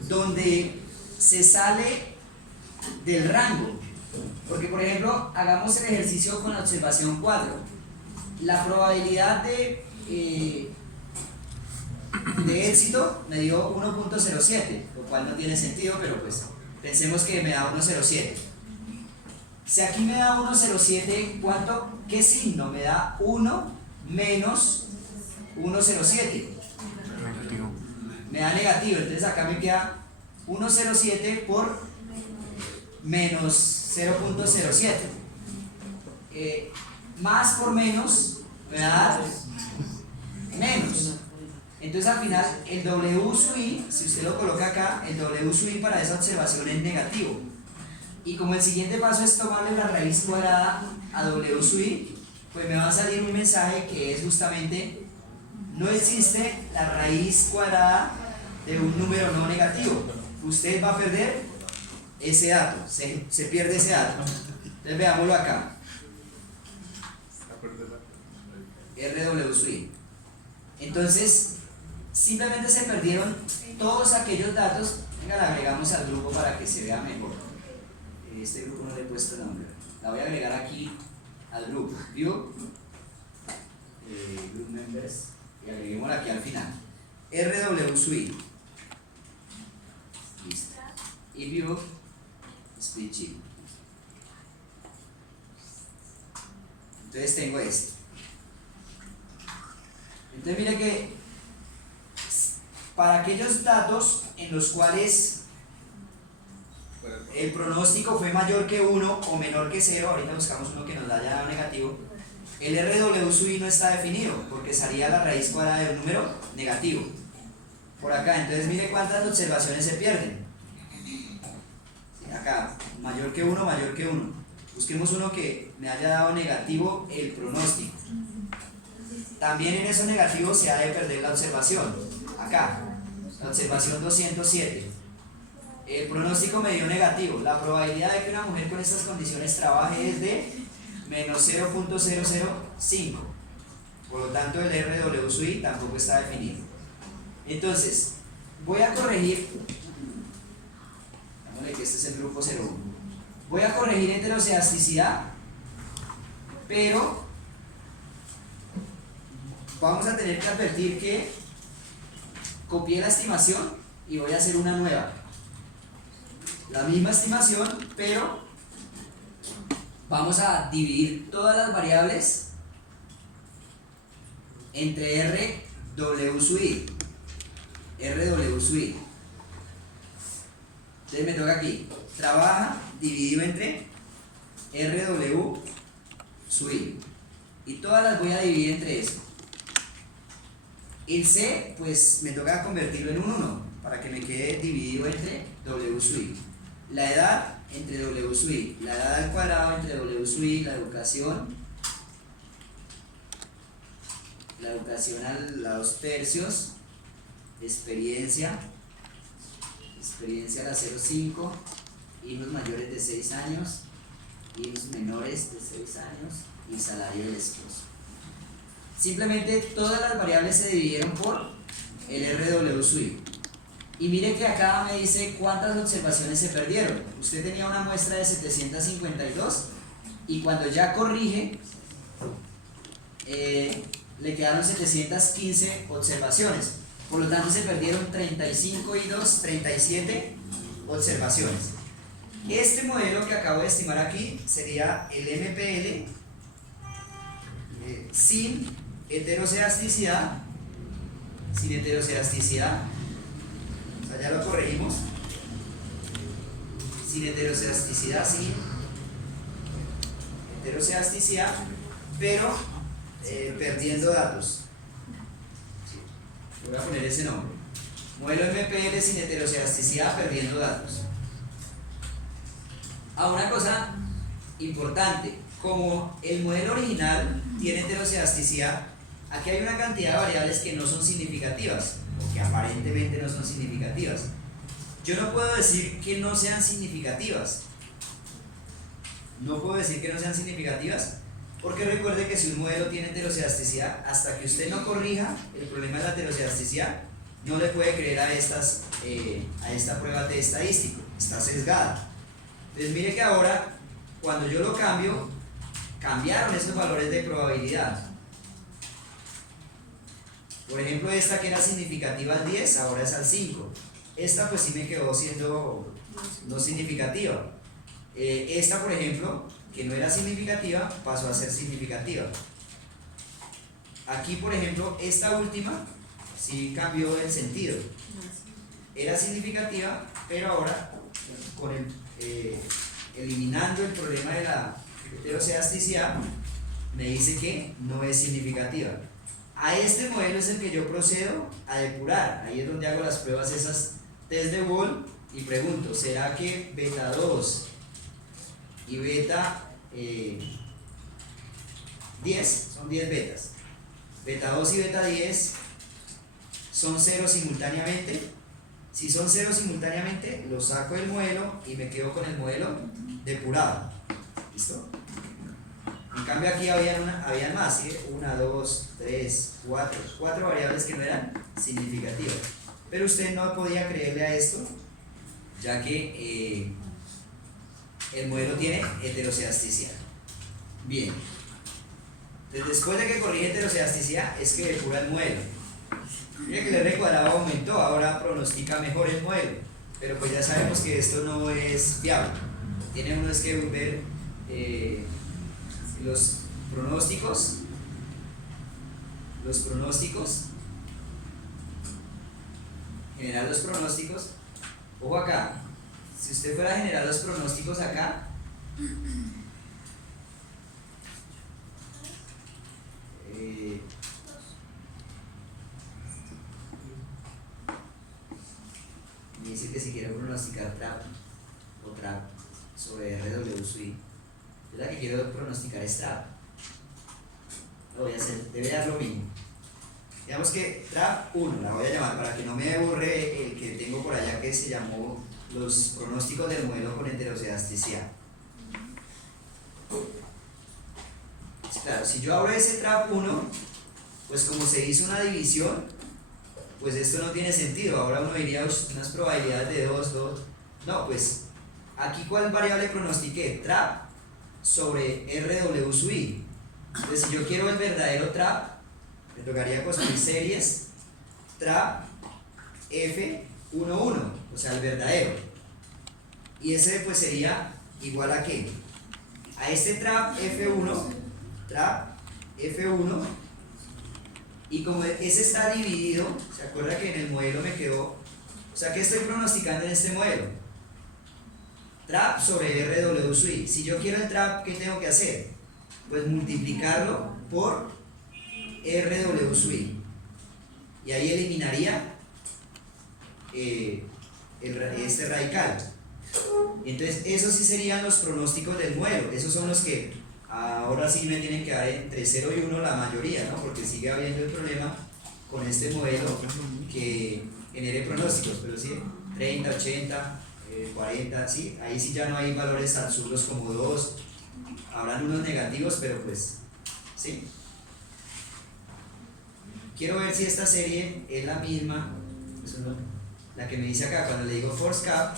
donde se sale del rango. Porque por ejemplo, hagamos el ejercicio con la observación 4. La probabilidad de éxito me dio 1.07, lo cual no tiene sentido, pero pues pensemos que me da 1.07. Si aquí me da 1.07, ¿cuánto? ¿Qué signo? Me da 1 menos 1.07. Me da negativo, entonces acá me queda 1.07 por menos 0.07. Más por menos me va a dar menos. Entonces al final el W sub I, si usted lo coloca acá, el W sub I para esa observación es negativo. Y como el siguiente paso es tomarle la raíz cuadrada a W sub I, pues me va a salir un mensaje que es justamente: no existe la raíz cuadrada de un número no negativo. Usted va a perder ese dato, se pierde ese dato. Entonces veámoslo acá. RW sub I. Entonces, simplemente se perdieron todos aquellos datos. Venga, la agregamos al grupo para que se vea mejor. Este grupo no le he puesto nombre. La voy a agregar aquí al grupo. View, group members, y agreguémosla aquí al final. RW sub I. Listo. Y view split sheet. Entonces tengo esto. Entonces mire que para aquellos datos en los cuales el pronóstico fue mayor que 1 o menor que 0, ahorita buscamos uno que nos haya dado negativo, el RW sub I no está definido porque salía la raíz cuadrada de un número negativo. Por acá, entonces mire cuántas observaciones se pierden. Acá, mayor que 1, mayor que 1. Busquemos uno que me haya dado negativo el pronóstico. También en esos negativos se ha de perder la observación. Acá, la observación 207. El pronóstico me dio negativo. La probabilidad de que una mujer con estas condiciones trabaje es de menos 0.005. Por lo tanto, el RW sub I tampoco está definido. Entonces, voy a corregir. Dámosle que este es el grupo 01. Voy a corregir heterocedasticidad, pero vamos a tener que advertir que copié la estimación y voy a hacer una nueva. La misma estimación, pero vamos a dividir todas las variables entre RW sub I. RW sub I. Entonces me toca aquí. Trabaja dividido entre RW sub I. Y todas las voy a dividir entre eso. El C, pues me toca convertirlo en un 1 para que me quede dividido entre W sub I. La edad entre W sub I. La edad al cuadrado entre W sub I. La educación a los tercios. Experiencia a la 0,5. Hijos mayores de 6 años. Hijos menores de 6 años. Y salario del esposo. Simplemente todas las variables se dividieron por el RW sub I. Y mire que acá me dice cuántas observaciones se perdieron. Usted tenía una muestra de 752 y cuando ya corrige le quedaron 715 observaciones. Por lo tanto se perdieron 35 y 2, 37 observaciones. Este modelo que acabo de estimar aquí sería el MPL sin heterocedasticidad, o sea, ya lo corregimos, sin heterocedasticidad, pero perdiendo datos. Voy a poner ese nombre: modelo MPL sin heterocedasticidad, perdiendo datos. Una cosa importante, como el modelo original tiene heterocedasticidad, aquí hay una cantidad de variables que no son significativas, o que aparentemente no son significativas. Yo no puedo decir que no sean significativas. No puedo decir que no sean significativas, porque recuerde que si un modelo tiene heterocedasticidad, hasta que usted no corrija el problema de la heterocedasticidad, no le puede creer a esta prueba de estadístico, está sesgada. Entonces mire que ahora, cuando yo lo cambio, cambiaron esos valores de probabilidad. Por ejemplo, esta que era significativa al 10, ahora es al 5. Esta pues sí me quedó siendo no significativa. Esta, por ejemplo, que no era significativa, pasó a ser significativa. Aquí, por ejemplo, esta última sí cambió el sentido. Era significativa, pero ahora, eliminando el problema de la heterocedasticidad, me dice que no es significativa. A este modelo es el que yo procedo a depurar. Ahí es donde hago las pruebas, esas test de Wall, y pregunto, ¿será que beta 2 y beta 10, son 10 betas, beta 2 y beta 10 son 0 simultáneamente? Si son 0 simultáneamente, lo saco del modelo y me quedo con el modelo depurado. ¿Listo? En cambio aquí habían más, ¿sí? 1, 2, 3, 4 variables que no eran significativas. Pero usted no podía creerle a esto, ya que el modelo tiene heterocedasticidad. Bien. Entonces, después de que corrige heterocedasticidad, es que depura el modelo. Mira que el R cuadrado aumentó, ahora pronostica mejor el modelo. Pero pues ya sabemos que esto no es fiable. Tiene uno que ver los pronósticos, generar los pronósticos. Ojo acá, si usted fuera a generar los pronósticos acá, me dice que si quiero pronosticar trap o trap sobre RW sui, yo la que quiero pronosticar es trap. Lo voy a hacer, debe dar lo mismo. Digamos que trap 1, la voy a llamar para que no me borre el que tengo por allá que se llamó los pronósticos del modelo con heterocedasticidad. Claro, si yo abro ese trap 1, pues como se hizo una división, pues esto no tiene sentido. Ahora uno diría unas probabilidades de 2. No, pues aquí ¿cuál variable pronostiqué? Trap sobre RW sui. Entonces si yo quiero el verdadero trap, me tocaría construir series trap F11, o sea el verdadero. Y ese pues sería igual a ¿qué? A este trap F1, y como ese está dividido, ¿se acuerda que en el modelo me quedó? O sea, ¿qué estoy pronosticando en este modelo? Trap sobre RW sui. Si yo quiero el trap, ¿qué tengo que hacer? Pues multiplicarlo por RW sui. Y ahí eliminaría este radical. Y entonces, esos sí serían los pronósticos del modelo. Esos son los que ahora sí me tienen que dar entre 0 y 1 la mayoría, ¿no? Porque sigue habiendo el problema con este modelo que genere pronósticos, pero sí, 30, 80, 40, sí, ahí sí ya no hay valores absurdos como 2, habrán unos negativos, pero pues, sí. Quiero ver si esta serie es la misma, la que me dice acá, cuando le digo force cap,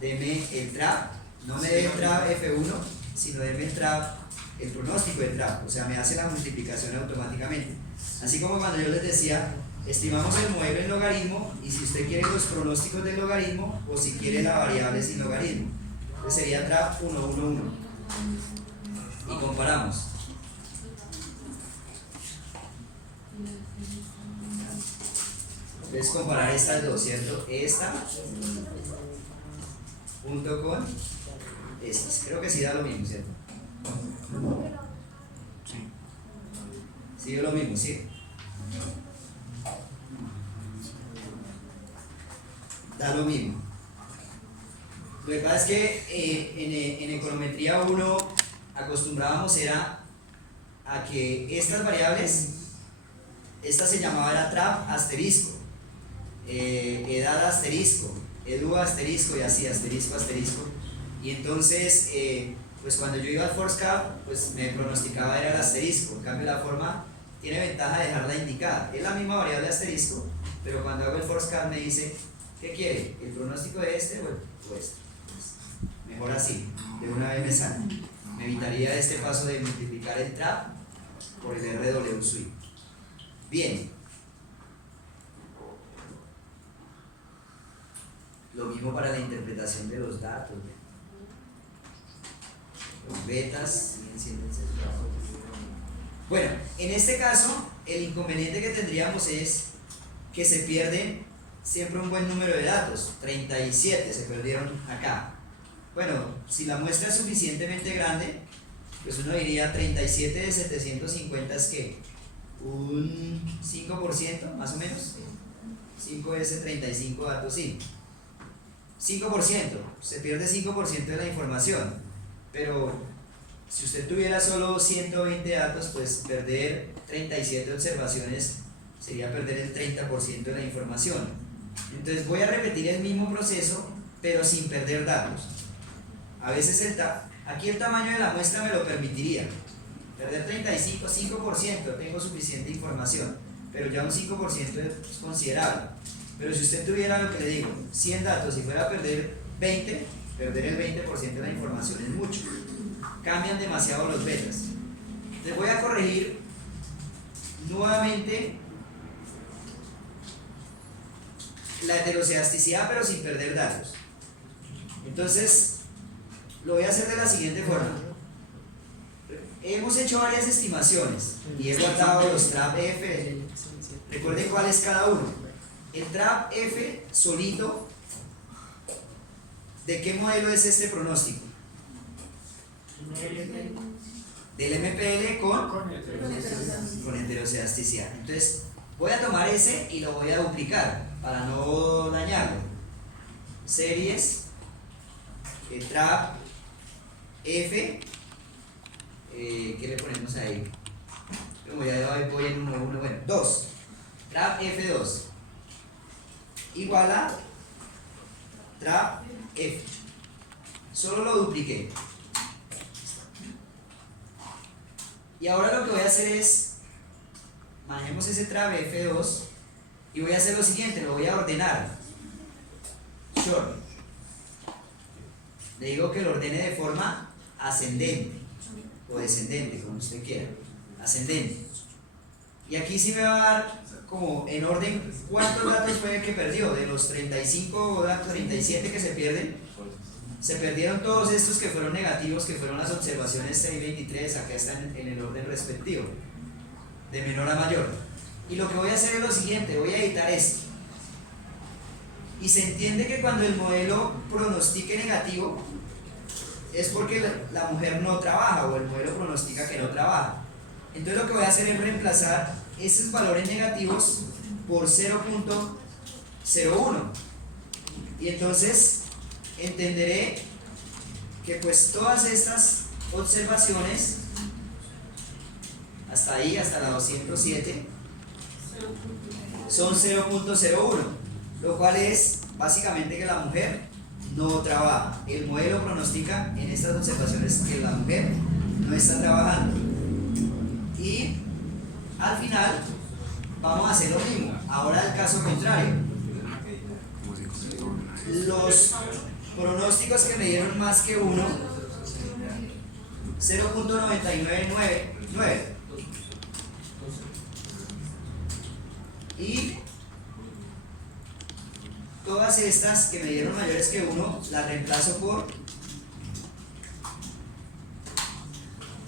deme el trap, no me dé el trap F1, sino deme el trap, el pronóstico de trap, o sea, me hace la multiplicación automáticamente. Así como cuando yo les decía, estimamos el modelo en logaritmo, y si usted quiere los pronósticos del logaritmo, o si quiere la variable sin logaritmo, entonces sería trap 1, 1, 1. Y comparamos. Entonces comparar estas dos, ¿cierto? Esta junto con estas. Creo que sí da lo mismo, ¿cierto? Sí, da lo mismo, sí. Da lo mismo. Lo que pasa es que en econometría 1 acostumbrábamos era a que estas variables, esta se llamaba era trap asterisco, edad asterisco, edu asterisco y así, asterisco, asterisco. Y entonces, pues cuando yo iba al forecast, pues me pronosticaba era el asterisco. En cambio, la forma tiene ventaja de dejarla indicada. Es la misma variable asterisco, pero cuando hago el forecast me dice, ¿qué quiere? ¿El pronóstico de este o este? Pues, mejor así, de una vez me sale. Me evitaría este paso de multiplicar el trap por el RW sweep. Bien. Lo mismo para la interpretación de los datos. Los betas siguen siendo el centro. Bueno, en este caso, el inconveniente que tendríamos es que se pierden siempre un buen número de datos. 37 se perdieron acá. Bueno, si la muestra es suficientemente grande, pues uno diría 37 de 750 es que un 5% más o menos. 5 veces 35 datos, sí. 5%, se pierde 5% de la información, pero si usted tuviera solo 120 datos, pues perder 37 observaciones sería perder el 30% de la información. Entonces voy a repetir el mismo proceso, pero sin perder datos. A veces aquí el tamaño de la muestra me lo permitiría. Perder 35, 5%, tengo suficiente información, pero ya un 5% es considerable. Pero si usted tuviera lo que le digo, 100 datos y fuera a perder 20, perder el 20% de la información es mucho. Cambian demasiado los betas. Les voy a corregir nuevamente la heterocedasticidad, pero sin perder datos. Entonces, lo voy a hacer de la siguiente forma. Hemos hecho varias estimaciones y he guardado los trap F. Recuerden cuál es cada uno. El trap F solito, ¿de qué modelo es este pronóstico? Del MPL con heterocedasticidad. Entonces, voy a tomar ese y lo voy a duplicar para no dañarlo. Series, trap F, ¿qué le ponemos ahí? Como ya voy en 1, bueno, 2. Trap F2 igual a trap F. Solo lo dupliqué. Y ahora lo que voy a hacer es, manejemos ese trap F2 y voy a hacer lo siguiente, lo voy a ordenar. Short. Le digo que lo ordene de forma ascendente o descendente, como usted quiera. Ascendente. Y aquí sí me va a dar como en orden cuántos datos fue el que perdió. De los 35 datos, 37 que se pierden, se perdieron todos estos que fueron negativos, que fueron las observaciones 6 y 23. Acá están en el orden respectivo, de menor a mayor. Y lo que voy a hacer es lo siguiente, voy a editar esto. Y se entiende que cuando el modelo pronostique negativo es porque la mujer no trabaja o el modelo pronostica que no trabaja. Entonces lo que voy a hacer es reemplazar esos valores negativos por 0.01 y entonces entenderé que pues todas estas observaciones hasta ahí, hasta la 207 son 0.01, lo cual es básicamente que la mujer no trabaja. El modelo pronostica en estas observaciones que la mujer no está trabajando. Y al final vamos a hacer lo mismo. Ahora el caso contrario. Los pronósticos que me dieron más que 1, 0.9999. Y todas estas que me dieron mayores que 1 las reemplazo por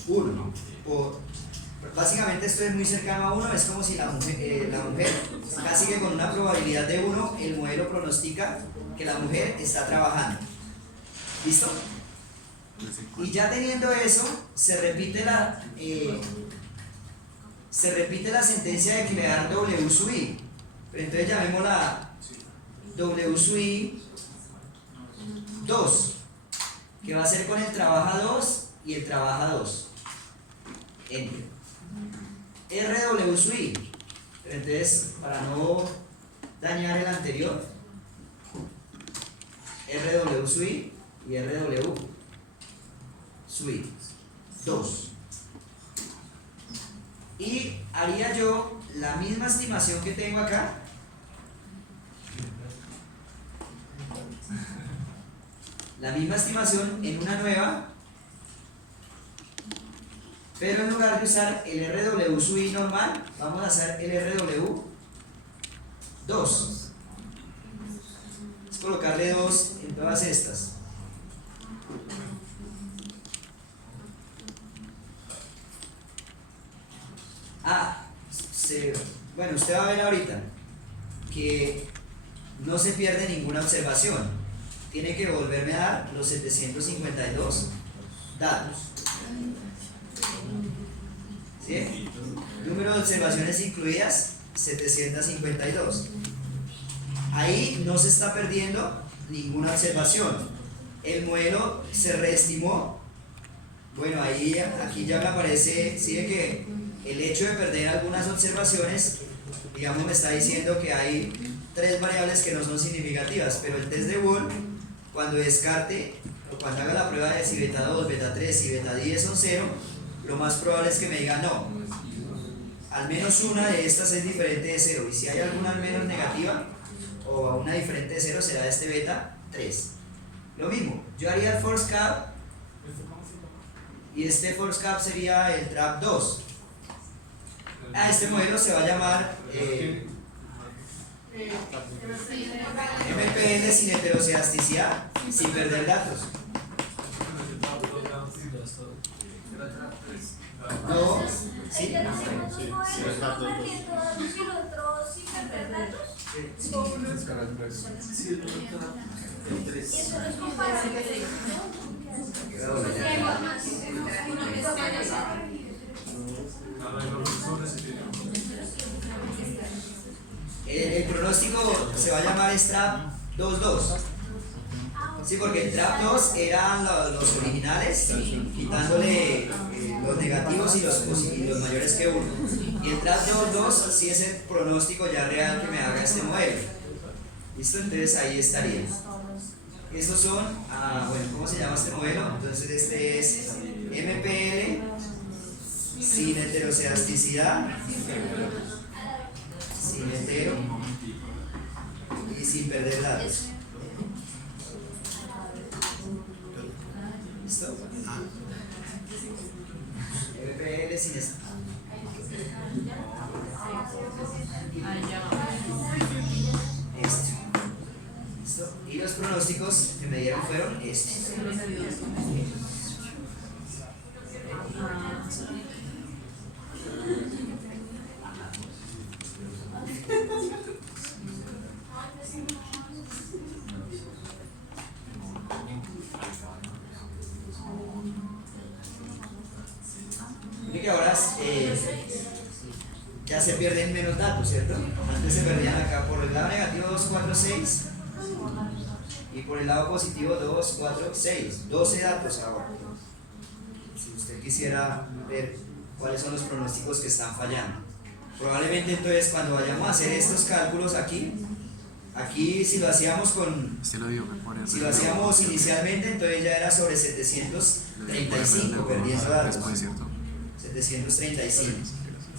1. Básicamente esto es muy cercano a 1, es como si la mujer casi que con una probabilidad de 1, el modelo pronostica que la mujer está trabajando. ¿Listo? Y ya teniendo eso, se repite la sentencia de crear W sub I. Pero entonces llamémosla W sub I 2, que va a ser con el trabaja 2 y él trabaja 2. Enter. RW sub I. Entonces, para no dañar el anterior, RW sub I y RW sub I. 2. Y haría yo la misma estimación que tengo acá. La misma estimación en una nueva, pero en lugar de usar el RW sub I normal, vamos a hacer el RW 2. Es colocarle 2 en todas estas. Bueno, usted va a ver ahorita que no se pierde ninguna observación. Tiene que volverme a dar los 752 datos. ¿Sí? Número de observaciones incluidas, 752. Ahí no se está perdiendo ninguna observación. El modelo se reestimó. Bueno, ahí aquí ya me aparece, sigue que el hecho de perder algunas observaciones, digamos, me está diciendo que hay 3 variables que no son significativas, pero el test de Wohl, cuando descarte o cuando haga la prueba de si beta 2, beta 3 y beta 10 son 0, lo más probable es que me diga no. Al menos una de estas es diferente de 0, y si hay alguna al menos negativa o una diferente de 0 será este beta 3. Lo mismo, yo haría el force cap y este force cap sería el trap 2. Este modelo se va a llamar MPL sin heterocedasticidad, sin perder datos. No, sí. El pronóstico se va a llamar STRAP 2.2. Sí, porque el TRAP 2 eran los originales, quitándole los negativos y los mayores que 1. Y el TRAP 2.2 sí es el pronóstico ya real que me haga este modelo. ¿Listo? Entonces ahí estaría. Estos son, bueno, ¿cómo se llama este modelo? Entonces este es MPL sin heterocedasticidad, sin hetero y sin perder datos. ¿Listo? MPL sin esto. ¿Listo? Y los pronósticos que me dieron fueron estos. Miren que ahora ya se pierden menos datos, ¿cierto? Antes se perdían acá por el lado negativo 2, 4, 6 y por el lado positivo 2, 4, 6. 12 datos ahora. Si usted quisiera ver cuáles son los pronósticos que están fallando. Probablemente entonces cuando vayamos a hacer estos cálculos aquí si lo hacíamos si lo hacíamos inicialmente, entonces ya era sobre 735 perdiendo datos. 735.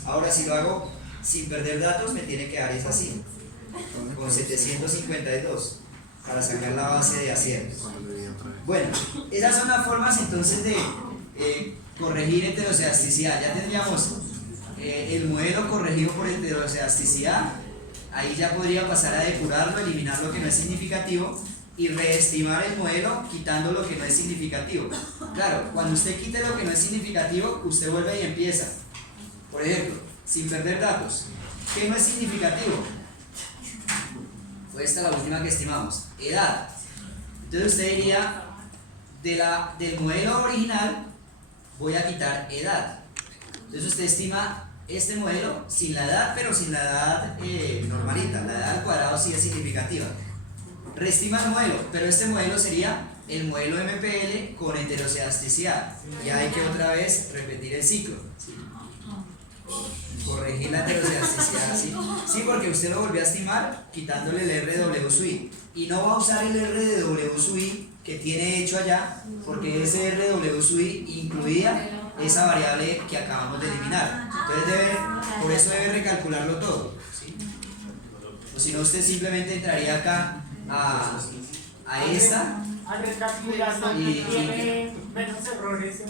Ahora si lo hago sin perder datos me tiene que dar es así, con 752 para sacar la base de aciertos. Bueno, esas son las formas entonces de corregir heterocedasticidad. Ya tendríamos el modelo corregido por heterocedasticidad. Ahí ya podría pasar a depurarlo, eliminar lo que no es significativo y reestimar el modelo quitando lo que no es significativo. Claro, cuando usted quite lo que no es significativo, usted vuelve y empieza. Por ejemplo, sin perder datos. ¿Qué no es significativo? Fue esta la última que estimamos. Edad. Entonces usted diría, del modelo original voy a quitar edad. Entonces usted estima este modelo sin la edad, pero sin la edad normalita. La edad al cuadrado sí es significativa. Reestima el modelo, pero este modelo sería el modelo MPL con heterocedasticidad. Ya hay que otra vez repetir el ciclo. ¿Sí? Corregir la heterocedasticidad, ¿sí? Sí, porque usted lo volvió a estimar quitándole el RW sub i. Y no va a usar el RW sub i que tiene hecho allá, porque ese RW sub i incluía esa variable que acabamos de eliminar. Entonces por eso debe recalcularlo todo, ¿sí? O si no, usted simplemente entraría acá a esta. Al recalcular tiene menos errores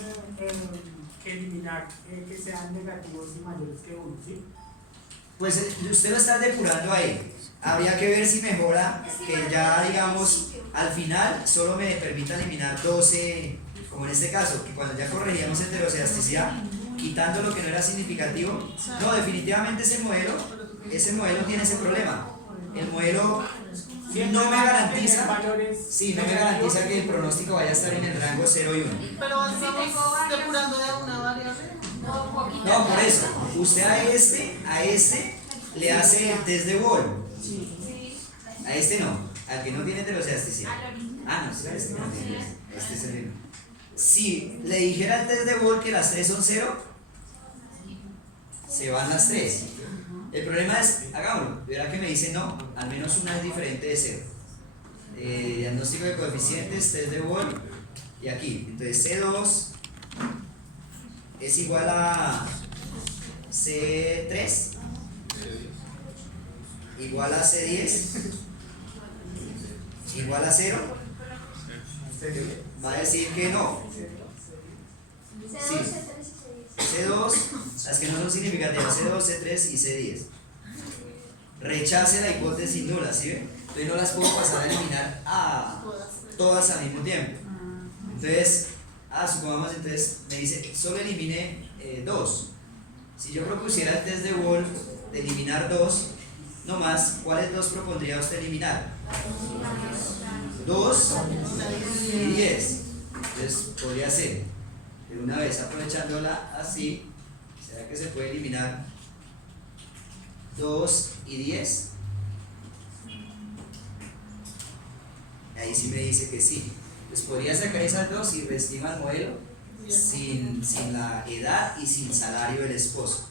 que eliminar que sean negativos y mayores que 1, ¿sí? Pues usted lo está depurando ahí. Habría que ver si mejora que ya, digamos, al final solo me permita eliminar 12, como en este caso, que cuando ya corregíamos heterocedasticidad, quitando lo que no era significativo. No, definitivamente ese modelo tiene ese problema. El modelo no me garantiza, sí, no me garantiza que el pronóstico vaya a estar en el rango 0 y 1. Pero estamos depurando de una variable. No, por eso, usted a este le hace el test de Wall. A este no, al que no tiene heterocedasticidad. Ah, no, este no tiene, este es el mismo. Si le dijera al test de Wall que las 3 son 0, se van las 3. El problema es, hagámoslo, verá que me dice no, al menos una es diferente de 0. Diagnóstico de coeficientes, test de Wall, y aquí, entonces C2 es igual a C3 igual a C10 igual a 0. Va a decir que no. Sí. C2, las que no son significativas, C2, C3 y C10. Rechace la hipótesis nula, ¿sí ven? Entonces no las puedo pasar a eliminar a todas al mismo tiempo. Entonces, supongamos, entonces me dice, solo elimine 2. Si yo propusiera el test de Wall de eliminar 2, no más, ¿cuáles 2 propondría usted eliminar? 2 y 10. Entonces podría ser, de una vez aprovechándola así, ¿será que se puede eliminar 2 y 10? Ahí sí me dice que sí. Pues podría sacar esas 2 y reestima el modelo sin la edad y sin salario del esposo.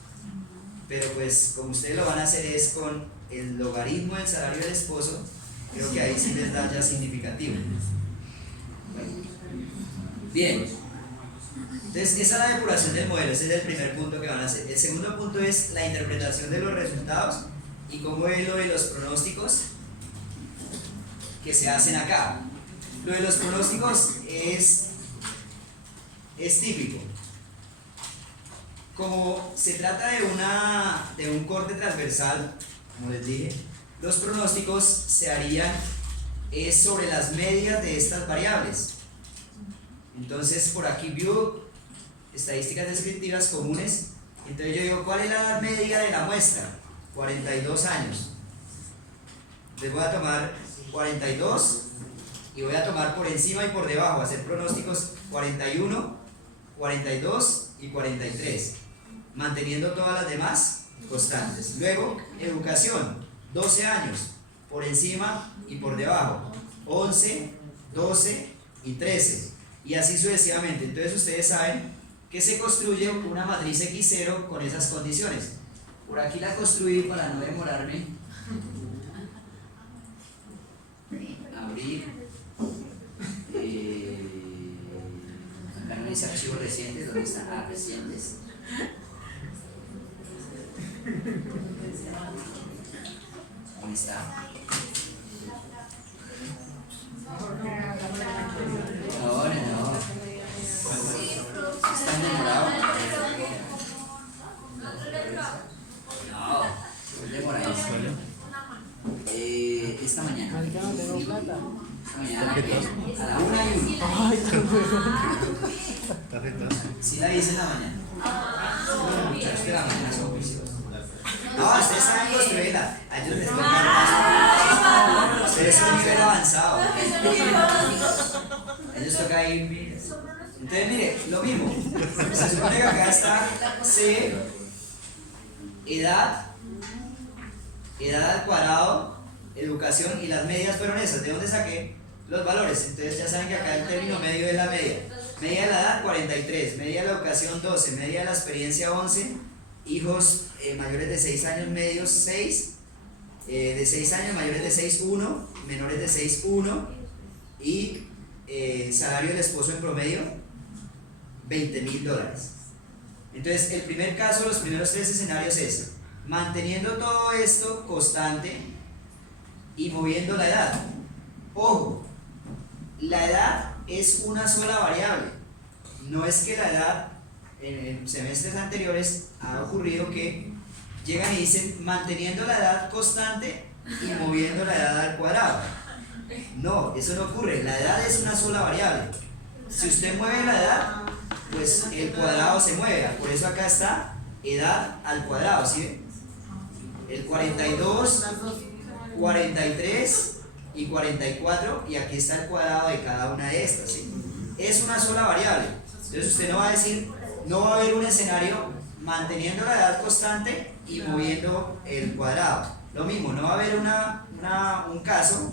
Pero pues como ustedes lo van a hacer es con el logaritmo del salario del esposo, creo que ahí sí les da ya significativo. Bien, entonces esa es la depuración del modelo, ese es el primer punto que van a hacer. El segundo punto es la interpretación de los resultados y cómo es lo de los pronósticos que se hacen acá. Lo de los pronósticos es típico. Como se trata de un corte transversal, como les dije, los pronósticos se harían sobre las medias de estas variables. Entonces por aquí view estadísticas descriptivas comunes. Entonces yo digo, ¿cuál es la edad media de la muestra? 42 años. Entonces voy a tomar 42 y voy a tomar por encima y por debajo, hacer pronósticos 41, 42 y 43, manteniendo todas las demás constantes. Luego, educación, 12 años, por encima y por debajo, 11, 12 y 13, y así sucesivamente. Entonces ustedes saben que se construye una matriz X0 con esas condiciones. Por aquí la construí para no demorarme. Abrir. Acá no dice archivos recientes, ¿dónde están? Ah, recientes. ¿Dónde está? Ahora no. ¿Está demorado? No, es demoradísimo. Esta mañana. Esta mañana a la 1:01. Sí la hice en la mañana. Los muchachos de la mañana son juiciosos. No, ustedes saben construirla. A ellos les toca más. Ustedes son un nivel avanzado. A ellos toca ir, mire. Entonces, mire, lo mismo. Se supone que acá está C, edad al cuadrado educación, y las medias fueron esas. ¿De dónde saqué los valores? Entonces ya saben que acá el término medio es la media. Media de la edad 43, media de la educación 12, media de la experiencia 11, hijos mayores de 6 años medios 6, de 6 años mayores de 6 1, menores de 6 1, y salario del esposo en promedio $20,000. Entonces el primer caso, los primeros 3 escenarios es manteniendo todo esto constante y moviendo la edad. Ojo, la edad es una sola variable. No es que la edad, en semestres anteriores ha ocurrido que llegan y dicen manteniendo la edad constante y moviendo la edad al cuadrado. No, eso no ocurre. La edad es una sola variable. Si usted mueve la edad, pues el cuadrado se mueve. Por eso acá está edad al cuadrado, ¿sí ven? El 42, 43 y 44, y aquí está el cuadrado de cada una de estas, ¿sí? Es una sola variable. Entonces usted no va a decir, no va a haber un escenario manteniendo la edad constante y moviendo el cuadrado. Lo mismo, no va a haber un caso.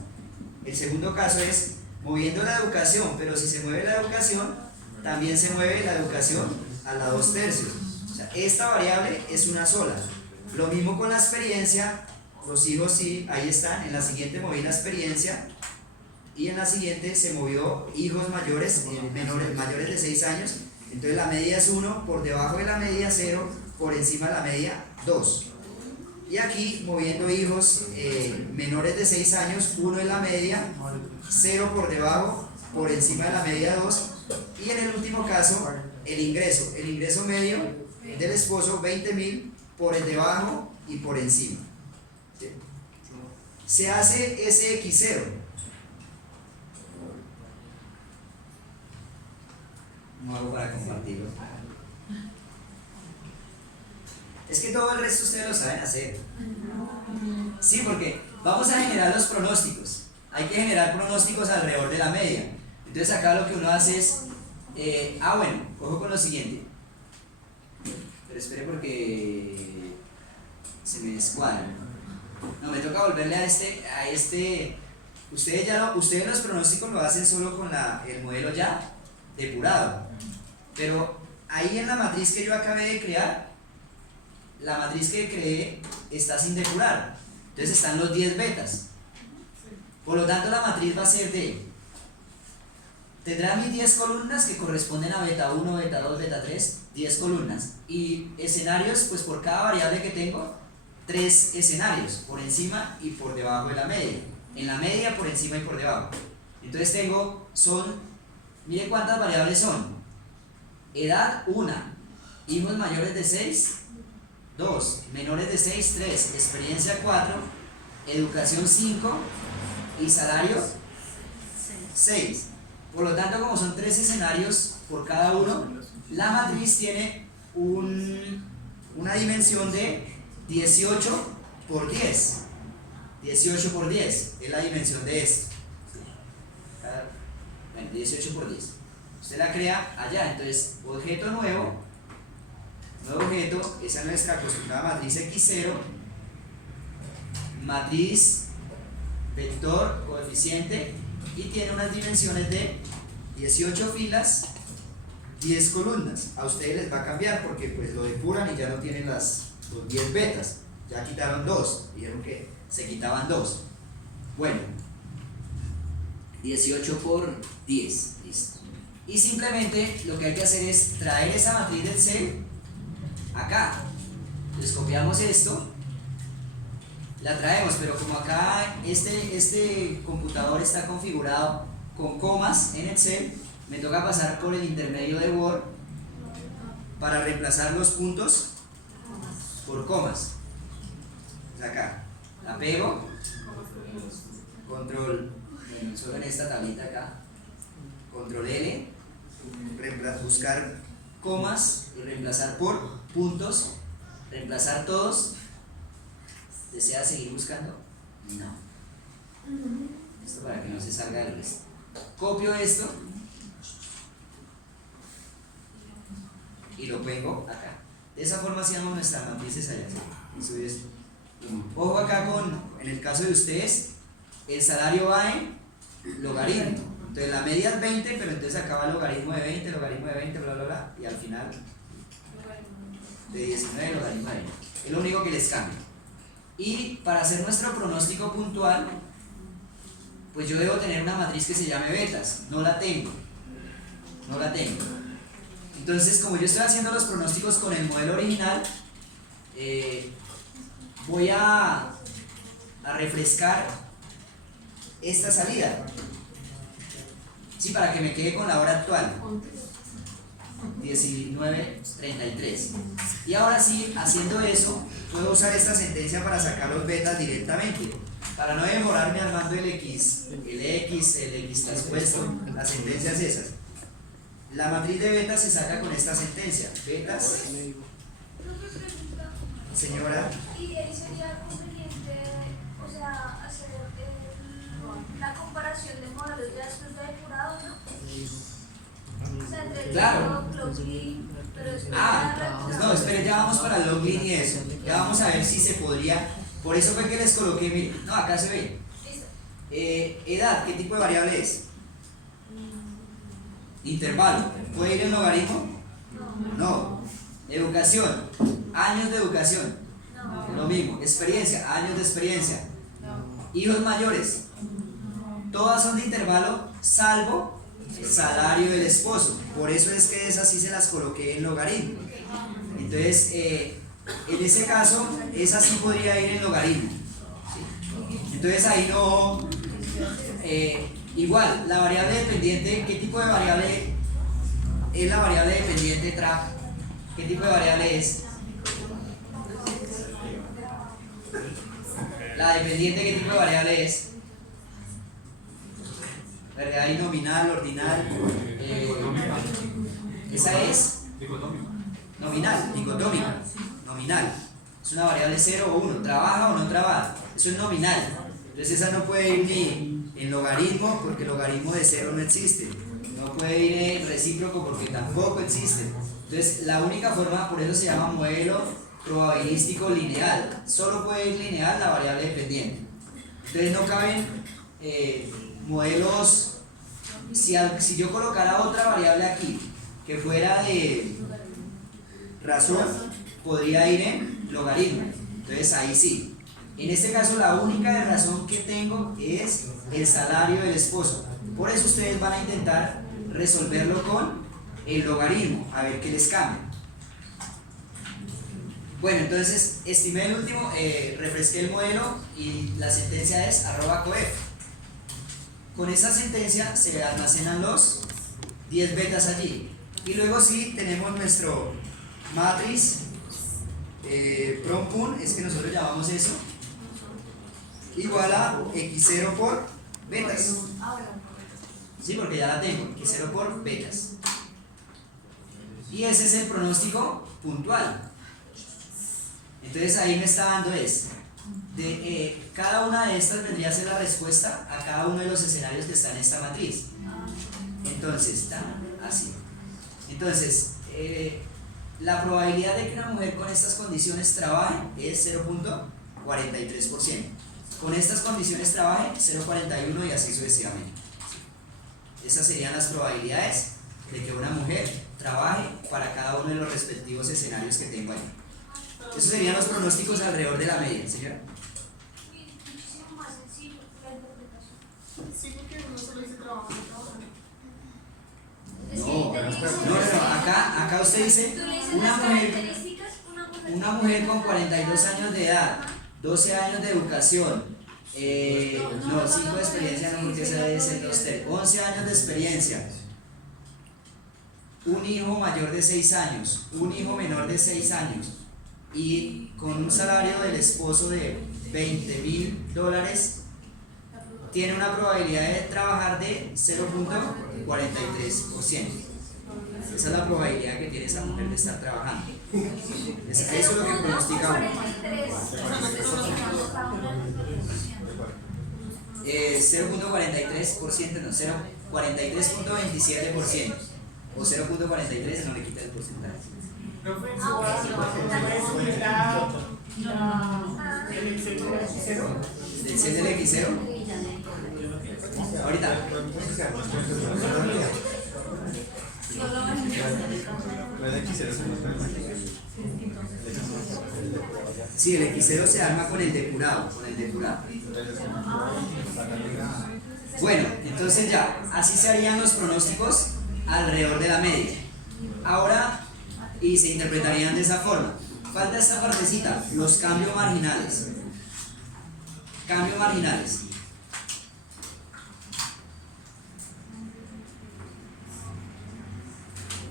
El segundo caso es moviendo la educación, pero si se mueve la educación, también se mueve la educación a la 2/3. O sea, esta variable es una sola. Lo mismo con la experiencia. Los hijos sí, ahí están. En la siguiente moví la experiencia, y en la siguiente se movió hijos mayores, mayores de 6 años. Entonces la media es 1, por debajo de la media 0, por encima de la media 2. Y aquí moviendo hijos menores de 6 años, 1 en la media, 0 por debajo, por encima de la media 2. Y en el último caso, el ingreso medio del esposo, 20,000, por el debajo y por encima. ¿Sí? Se hace ese X0. No hago para compartirlo. Es que todo el resto ustedes lo saben hacer. Sí, porque vamos a generar los pronósticos. Hay que generar pronósticos alrededor de la media. Entonces acá lo que uno hace es, bueno, ojo con lo siguiente. Pero espere porque se me descuadra. No, me toca volverle a este. Ustedes los pronósticos lo hacen solo con el modelo ya depurado. Pero ahí en la matriz que yo acabé de crear, la matriz que creé está sin depurar. Entonces están los 10 betas. Por lo tanto, la matriz va a ser tendrá mis 10 columnas que corresponden a beta 1, beta 2, beta 3, 10 columnas. Y escenarios, pues por cada variable que tengo, 3 escenarios, por encima y por debajo de la media. En la media, por encima y por debajo. Entonces miren cuántas variables son. Edad 1, hijos mayores de 6, 2, menores de 6, 3, experiencia 4, educación 5 y salario 6. Por lo tanto, como son 3 escenarios por cada uno, la matriz tiene una dimensión de 18 por 10. 18 por 10 es la dimensión de esto. Bueno, 18 por 10. Usted la crea allá, entonces objeto nuevo objeto, esa es nuestra acostumbrada matriz X0, matriz vector coeficiente, y tiene unas dimensiones de 18 filas, 10 columnas. A ustedes les va a cambiar porque pues lo depuran y ya no tienen los 10 betas, ya quitaron 2, dijeron que se quitaban 2. Bueno, 18 por 10, listo. Y simplemente lo que hay que hacer es traer esa matriz del Excel acá. Entonces copiamos esto, la traemos, pero como acá este computador está configurado con comas en Excel, me toca pasar por el intermedio de Word para reemplazar los puntos por comas. Acá, la pego, control, solo en esta tablita acá, control L, buscar comas y reemplazar por puntos, reemplazar todos. ¿Desea seguir buscando? No. Esto para que no se salga del resto. Copio esto y lo pego acá. De esa forma hacíamos nuestras matrices allá. Subí esto. Ojo acá en el caso de ustedes, el salario va en logaritmo. Entonces la media es 20, pero entonces acá va el logaritmo de 20, bla, bla, bla, y al final de 19, logaritmo de 20. Es lo único que les cambia. Y para hacer nuestro pronóstico puntual, pues yo debo tener una matriz que se llame betas. No la tengo. Entonces, como yo estoy haciendo los pronósticos con el modelo original, voy a refrescar esta salida. Sí, para que me quede con la hora actual. 19:33. Y ahora sí, haciendo eso, puedo usar esta sentencia para sacar los betas directamente. Para no demorarme armando el X traspuesto, las sentencias esas. La matriz de betas se saca con esta sentencia. Betas, señora. Y ahí sería conveniente, o sea, hacer la comparación de modelos ya después de depurado, ¿no? O sea, entre Claro. login, pero es No, espere, ya vamos para el login y eso. Ya vamos a ver si se podría. Por eso fue que les coloqué, mire, no, acá se ve. Edad, ¿qué tipo de variable es? Intervalo. ¿Puede ir en logaritmo? No. Educación, años de educación. Lo mismo. Experiencia, años de experiencia. Hijos mayores. Todas son de intervalo, salvo el salario del esposo. Por eso es que esas sí se las coloqué en logaritmo. Entonces, en ese caso, esa sí podría ir en logaritmo. Entonces ahí no. Igual, la variable dependiente, ¿qué tipo de variable es la variable dependiente TRAP? ¿Qué tipo de variable es? La dependiente, ¿qué tipo de variable es? ¿Verdad? Hay nominal, ordinal. Esa es nominal, dicotómica. Nominal. Es una variable 0 o 1. ¿Trabaja o no trabaja? Eso es nominal. Entonces esa no puede ir ni en logaritmo porque el logaritmo de 0 no existe. No puede ir en recíproco porque tampoco existe. Entonces la única forma, por eso se llama modelo probabilístico lineal. Solo puede ir lineal la variable dependiente. Entonces no caben modelos. Si yo colocara otra variable aquí que fuera de razón, podría ir en logaritmo. Entonces ahí sí. En este caso la única de razón que tengo es el salario del esposo. Por eso ustedes van a intentar resolverlo con el logaritmo, a ver qué les cambia. Bueno, entonces estimé el último, refresqué el modelo y la sentencia es @coef. Con esa sentencia se almacenan los 10 betas allí. Y luego sí tenemos nuestro matriz PROMPUN, es que nosotros llamamos eso, igual a x0 por betas. Sí, porque ya la tengo, x0 por betas. Y ese es el pronóstico puntual. Entonces ahí me está dando cada una de estas vendría a ser la respuesta a cada uno de los escenarios que está en esta matriz. Entonces está así. Entonces, la probabilidad de que una mujer con estas condiciones trabaje es 0.43%. Con estas condiciones trabaje 0.41 y así sucesivamente. Esas serían las probabilidades de que una mujer trabaje para cada uno de los respectivos escenarios que tengo ahí. Esos serían los pronósticos alrededor de la media, señora. muchísimo más sencillo la interpretación. Sí, porque uno solo dice trabajo, trabajo. No, acá usted dice Tú le dices una las mujer, características, una mujer con 42 años de edad, 12 años de educación, 5 de experiencia, no, porque esa es el 11 años de experiencia, un hijo mayor de 6 años, un hijo menor de 6 años y con un salario del esposo de $20,000, tiene una probabilidad de trabajar de 0.43%. Esa es la probabilidad que tiene esa mujer de estar trabajando. Eso es lo que pronostica uno. 0.43%, no, 43.27%. O 0.43 no le quita el porcentaje. Profe, ¿puede subir El Excel del X0. del C del X0. Ahorita. Sí, el X0 se arma con el depurado, Bueno, entonces ya, así se harían los pronósticos alrededor de la media. Ahora, y se interpretarían de esa forma. Falta esta partecita, los cambios marginales. Cambios marginales.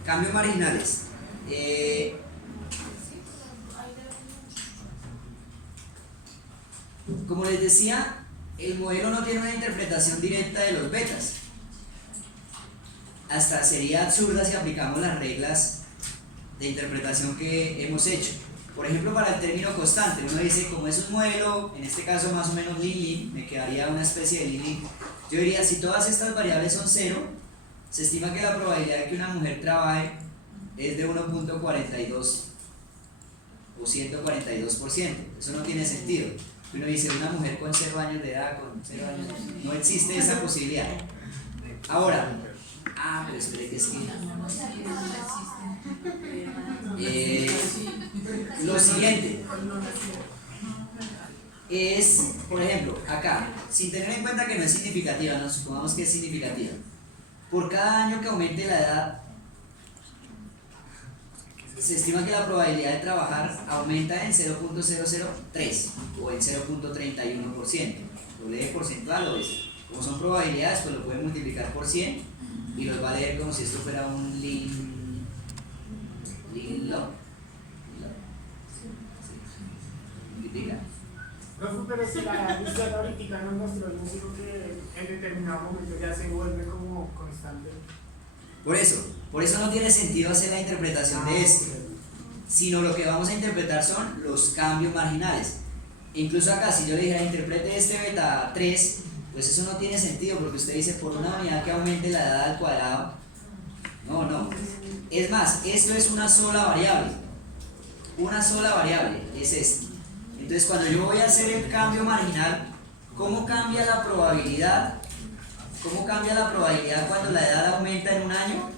Cambios marginales. Como les decía, el modelo no tiene una interpretación directa de los betas. Hasta sería absurda si aplicamos las reglas de interpretación que hemos hecho. Por ejemplo, para el término constante, uno dice, como es un modelo, en este caso más o menos lean, me quedaría una especie de lean. Yo diría, si todas estas variables son 0, se estima que la probabilidad de que una mujer trabaje es de 1.42 o 142%. Eso no tiene sentido. Uno dice, una mujer con 0 años de edad, con 0 años, no existe esa posibilidad. Ahora, pero espere que es que... lo siguiente es, por ejemplo, acá, sin tener en cuenta que no es significativa, no supongamos que es significativa, por cada año que aumente la edad, se estima que la probabilidad de trabajar aumenta en 0.003 o en 0.31%. Lo lee porcentual o es. Como son probabilidades, pues lo pueden multiplicar por 100 y los va a leer como si esto fuera un lean log. Profe, pero si la usted ahorita nos mostró, yo digo que en determinado momento ya se vuelve como constante. Por eso no tiene sentido hacer la interpretación de esto, sino lo que vamos a interpretar son los cambios marginales. Incluso acá, si yo le dijera interprete este beta 3, pues eso no tiene sentido, porque usted dice por una unidad que aumente la edad al cuadrado. No. Es más, esto es una sola variable. Una sola variable es esto. Entonces, cuando yo voy a hacer el cambio marginal, ¿cómo cambia la probabilidad? ¿Cómo cambia la probabilidad cuando la edad aumenta en un año?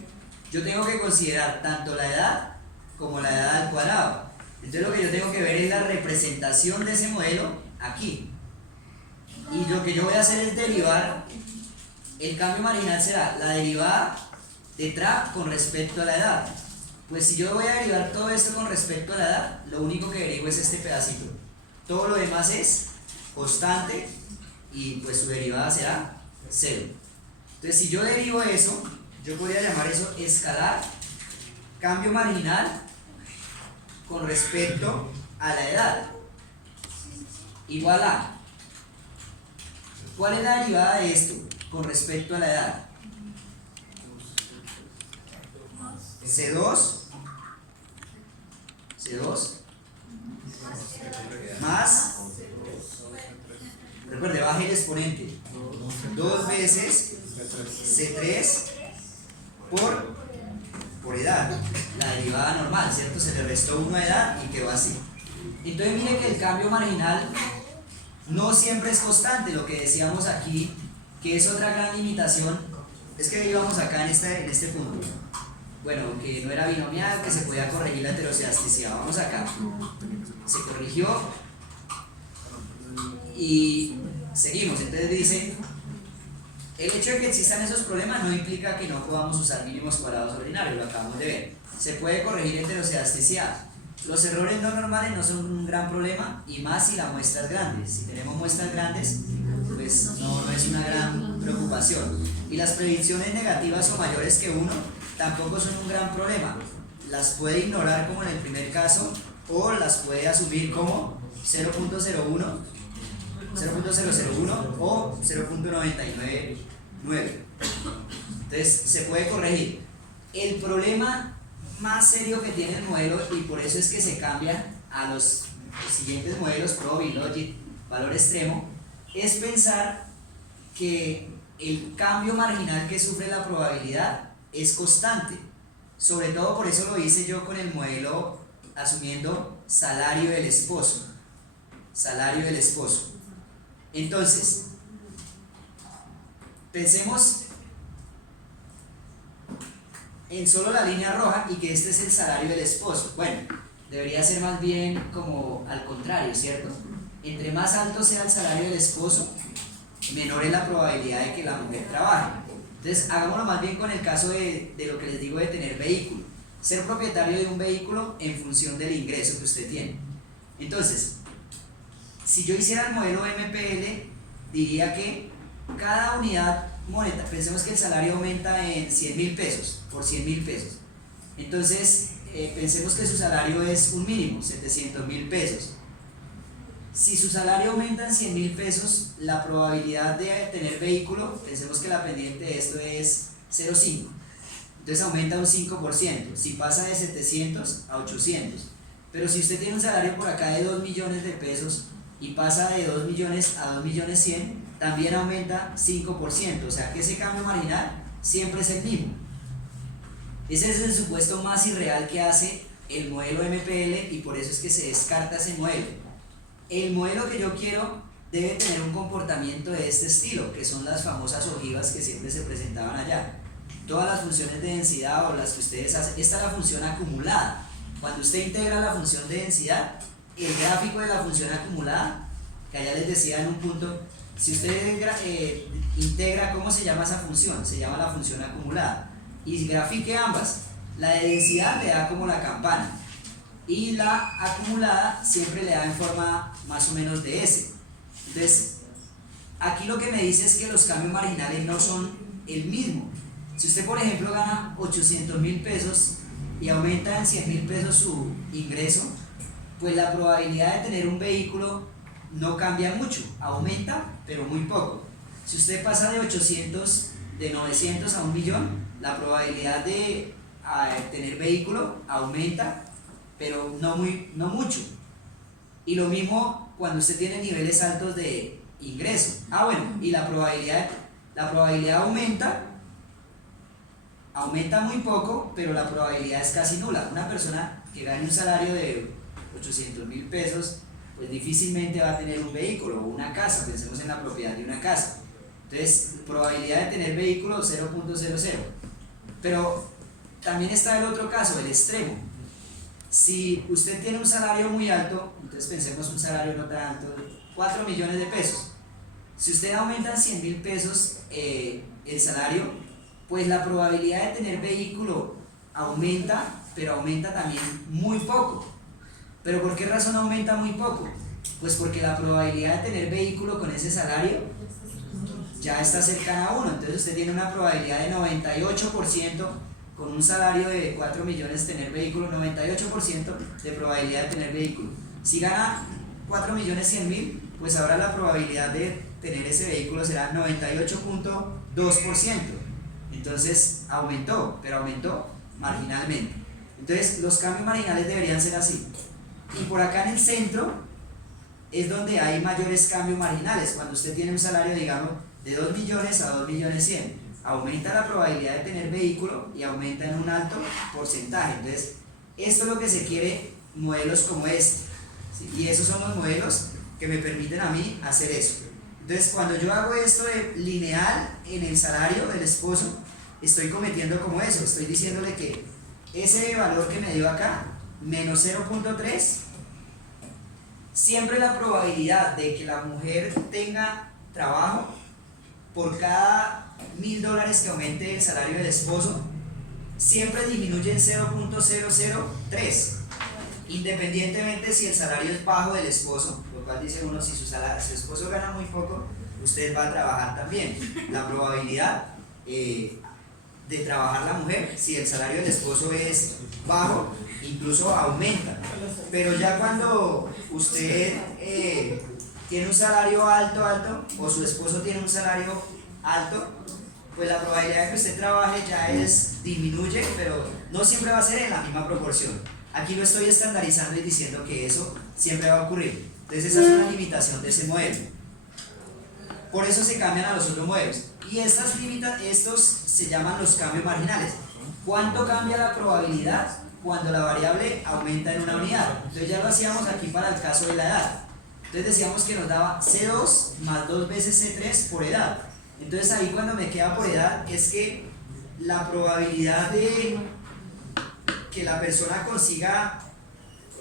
Yo tengo que considerar tanto la edad como la edad al cuadrado. Entonces lo que yo tengo que ver es la representación de ese modelo aquí. Y lo que yo voy a hacer es derivar, el cambio marginal será la derivada de TRAP con respecto a la edad. Pues si yo voy a derivar todo esto con respecto a la edad, lo único que derivo es este pedacito. Todo lo demás es constante y pues su derivada será 0. Entonces si yo derivo eso, yo podría llamar eso escalar cambio marginal con respecto a la edad igual a, ¿cuál es la derivada de esto con respecto a la edad? C2 más, recuerde, baje el exponente, 2 veces C3 por edad, la derivada normal, ¿cierto? Se le restó 1 a edad y quedó así. Entonces mire que el cambio marginal no siempre es constante, lo que decíamos aquí, que es otra gran limitación, es que íbamos acá en este punto. Bueno, que no era binomial, que se podía corregir la heterocedasticidad. Vamos acá. Se corrigió y seguimos. Entonces dice, el hecho de que existan esos problemas no implica que no podamos usar mínimos cuadrados ordinarios, lo acabamos de ver. Se puede corregir heterocedasticidad. Los errores no normales no son un gran problema, y más si la muestra es grande. Si tenemos muestras grandes, pues no es una gran preocupación. Y las predicciones negativas o mayores que 1 tampoco son un gran problema. Las puede ignorar como en el primer caso, o las puede asumir como 0.01 o 0.999. Entonces se puede corregir. El problema más serio que tiene el modelo, y por eso es que se cambia a los siguientes modelos, Probe y Logit, valor extremo, es pensar que el cambio marginal que sufre la probabilidad es constante. Sobre todo por eso lo hice yo con el modelo asumiendo salario del esposo. salario del esposo. Entonces, pensemos en solo la línea roja y que este es el salario del esposo. Bueno, debería ser más bien como al contrario, ¿cierto? Entre más alto sea el salario del esposo, menor es la probabilidad de que la mujer trabaje. Entonces, hagámoslo más bien con el caso de lo que les digo de tener vehículo. Ser propietario de un vehículo en función del ingreso que usted tiene. Entonces, si yo hiciera el modelo MPL, diría que cada unidad monetaria, pensemos que el salario aumenta en 100.000 pesos, por 100.000 pesos. Entonces, pensemos que su salario es un mínimo, 700.000 pesos. Si su salario aumenta en 100.000 pesos, la probabilidad de tener vehículo, pensemos que la pendiente de esto es 0,5. Entonces aumenta un 5%, si pasa de 700 a 800. Pero si usted tiene un salario por acá de 2 millones de pesos y pasa de 2 millones a 2 millones 100, también aumenta 5%. O sea que ese cambio marginal siempre es el mismo. Ese es el supuesto más irreal que hace el modelo MPL y por eso es que se descarta ese modelo. El modelo que yo quiero debe tener un comportamiento de este estilo, que son las famosas ojivas que siempre se presentaban allá. Todas las funciones de densidad o las que ustedes hacen, esta es la función acumulada. Cuando usted integra la función de densidad, el gráfico de la función acumulada, que allá les decía en un punto, si usted integra, ¿cómo se llama esa función? Se llama la función acumulada. Y grafique ambas. La de densidad le da como la campana y la acumulada siempre le da en forma más o menos de S. Entonces, aquí lo que me dice es que los cambios marginales no son el mismo. Si usted, por ejemplo, gana 800.000 pesos y aumenta en 100.000 pesos su ingreso, pues la probabilidad de tener un vehículo no cambia mucho, aumenta, pero muy poco. Si usted pasa de 900 a 1 millón, la probabilidad de tener vehículo aumenta, pero no mucho. Y lo mismo cuando usted tiene niveles altos de ingreso. Bueno, y la probabilidad aumenta muy poco, pero la probabilidad es casi nula. Una persona que gane un salario de 800.000 pesos, pues difícilmente va a tener un vehículo o una casa. Pensemos en la propiedad de una casa. Entonces, probabilidad de tener vehículo 0.00. Pero también está el otro caso, el extremo. Si usted tiene un salario muy alto, entonces pensemos un salario no tan alto, 4 millones de pesos. Si usted aumenta en 100.000 pesos el salario, pues la probabilidad de tener vehículo aumenta, pero aumenta también muy poco. ¿Pero por qué razón aumenta muy poco? Pues porque la probabilidad de tener vehículo con ese salario ya está cercana a 1. Entonces usted tiene una probabilidad de 98% con un salario de 4 millones de tener vehículo, 98% de probabilidad de tener vehículo. Si gana 4 millones 100 mil, pues ahora la probabilidad de tener ese vehículo será 98.2%. Entonces aumentó, pero aumentó marginalmente. Entonces los cambios marginales deberían ser así. Y por acá en el centro es donde hay mayores cambios marginales. Cuando usted tiene un salario, digamos, de 2 millones a 2 millones 100, aumenta la probabilidad de tener vehículo y aumenta en un alto porcentaje. Entonces, esto es lo que se quiere, modelos como este, ¿sí? Y esos son los modelos que me permiten a mí hacer eso. Entonces, cuando yo hago esto de lineal en el salario del esposo, estoy cometiendo como eso, estoy diciéndole que ese valor que me dio acá, menos 0.3, siempre la probabilidad de que la mujer tenga trabajo por cada $1.000 que aumente el salario del esposo, siempre disminuye en 0.003, independientemente si el salario es bajo del esposo, lo cual dice uno, si su esposo gana muy poco, usted va a trabajar también. La probabilidad de trabajar la mujer, si el salario del esposo es bajo, incluso aumenta. Pero ya cuando usted tiene un salario alto, o su esposo tiene un salario alto, pues la probabilidad de que usted trabaje ya disminuye, pero no siempre va a ser en la misma proporción. Aquí lo estoy estandarizando y diciendo que eso siempre va a ocurrir. Entonces esa es una limitación de ese modelo. Por eso se cambian a los otros modelos. Y estos se llaman los cambios marginales. ¿Cuánto cambia la probabilidad cuando la variable aumenta en una unidad? Entonces ya lo hacíamos aquí para el caso de la edad. Entonces decíamos que nos daba C2 más 2 veces C3 por edad. Entonces ahí cuando me queda por edad es que la probabilidad de que la persona consiga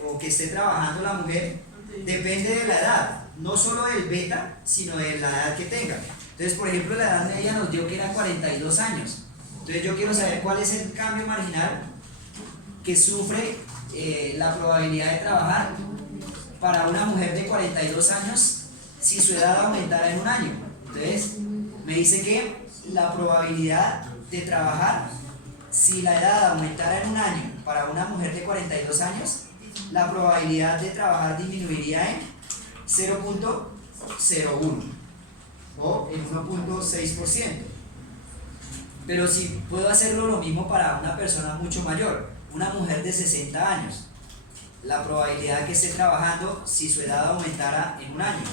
o que esté trabajando la mujer depende de la edad, no solo del beta, sino de la edad que tenga. Entonces, por ejemplo, la edad media nos dio que era 42 años. Entonces yo quiero saber cuál es el cambio marginal que sufre la probabilidad de trabajar para una mujer de 42 años si su edad aumentara en un año. Entonces, me dice que la probabilidad de trabajar, si la edad aumentara en un año para una mujer de 42 años, la probabilidad de trabajar disminuiría en 0.01 o en 1.6%. Pero si puedo hacerlo lo mismo para una persona mucho mayor, una mujer de 60 años, la probabilidad que esté trabajando si su edad aumentara en un año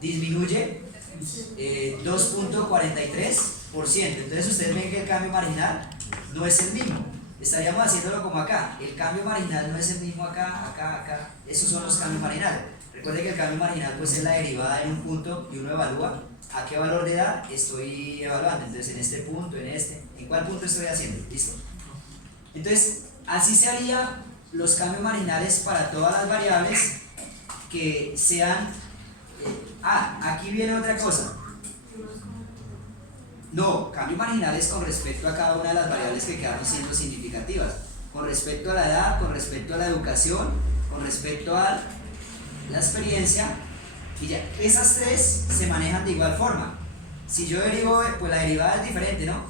disminuye 2.43%. Entonces ustedes ven que el cambio marginal no es el mismo. Estaríamos haciéndolo como acá. El cambio marginal no es el mismo acá, acá, acá. Esos son los cambios marginales. Recuerden que el cambio marginal pues es la derivada en un punto y uno evalúa a qué valor de edad estoy evaluando. Entonces en este punto, en cuál punto estoy haciendo. Listo. Entonces así se haría los cambios marginales para todas las variables que sean... aquí viene otra cosa. No, cambios marginales con respecto a cada una de las variables que quedaron siendo significativas. Con respecto a la edad, con respecto a la educación, con respecto a la experiencia. Y ya, esas tres se manejan de igual forma. Si yo derivo, pues la derivada es diferente, ¿no?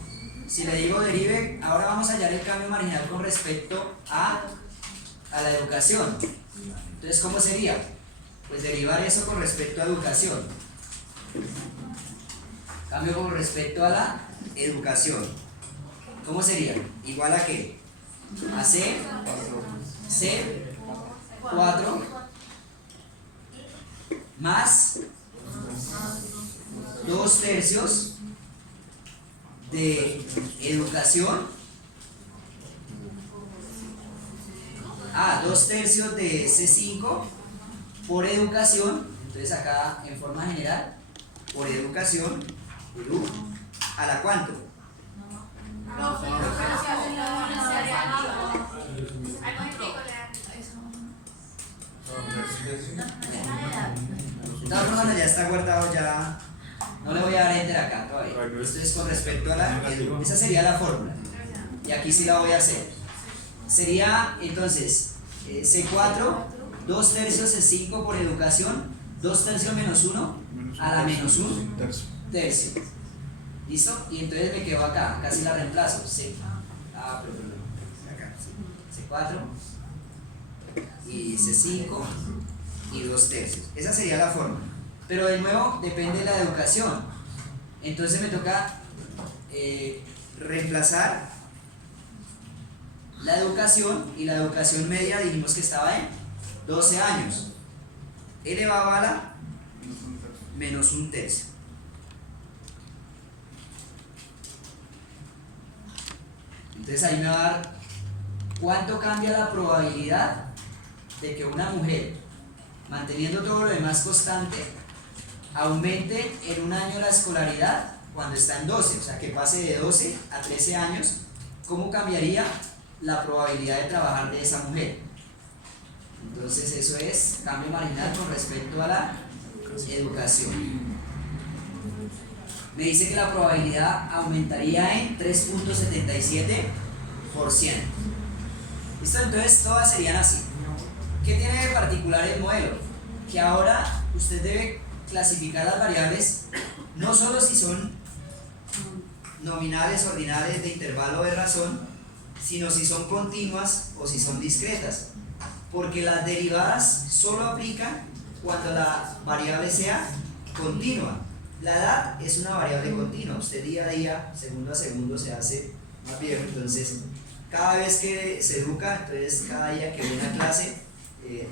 Si le digo derive, ahora vamos a hallar el cambio marginal con respecto a la educación. Entonces, ¿cómo sería? Pues derivar eso con respecto a educación. Cambio con respecto a la educación. ¿Cómo sería? ¿Igual a qué? A C, C4 más 2/3 de educación. 2/3 de C5 por educación. Entonces acá en forma general, por educación, edu, ¿a la cuánto? De todas formas ya está guardado, ya no le voy a dar enter acá todavía. Esto es con respecto a la edu. Esa sería la fórmula. Y aquí sí la voy a hacer. Sería entonces C4, 2/3 C5 por educación, 2/3 menos 1 a la menos 1 tercio. ¿Listo? Y entonces me quedo acá, casi la reemplazo. Acá, C4 y C5 y 2/3. Esa sería la forma. Pero de nuevo depende de la educación. Entonces me toca reemplazar la educación, y la educación media dijimos que estaba en 12 años elevado a la menos 1/3. Entonces ahí me va a dar cuánto cambia la probabilidad de que una mujer, manteniendo todo lo demás constante, aumente en un año la escolaridad cuando está en 12, o sea que pase de 12 a 13 años. ¿Cómo cambiaría la probabilidad de trabajar de esa mujer? Entonces eso es cambio marginal con respecto a la educación. Me dice que la probabilidad aumentaría en 3.77%. ¿Listo? Entonces todas serían así. ¿Qué tiene de particular el modelo? Que ahora usted debe clasificar las variables no solo si son nominales, ordinales, de intervalo o de razón, sino si son continuas o si son discretas, porque las derivadas solo aplican cuando la variable sea continua. La edad es una variable continua, usted día a día, segundo a segundo se hace más viejo, entonces cada vez que se educa, entonces cada día que viene a clase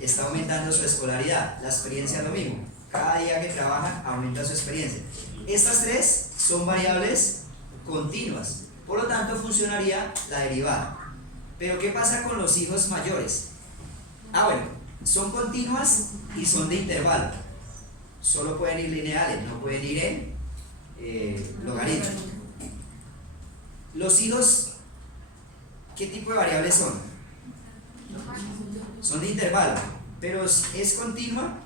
está aumentando su escolaridad. La experiencia es lo mismo, cada día que trabaja aumenta su experiencia. Estas tres son variables continuas, por lo tanto funcionaría la derivada. Pero ¿qué pasa con los hijos mayores? Bueno, son continuas y son de intervalo. solo pueden ir lineales, no pueden ir en logaritmo. Los hijos, ¿qué tipo de variables son? Son de intervalo, pero ¿es continua?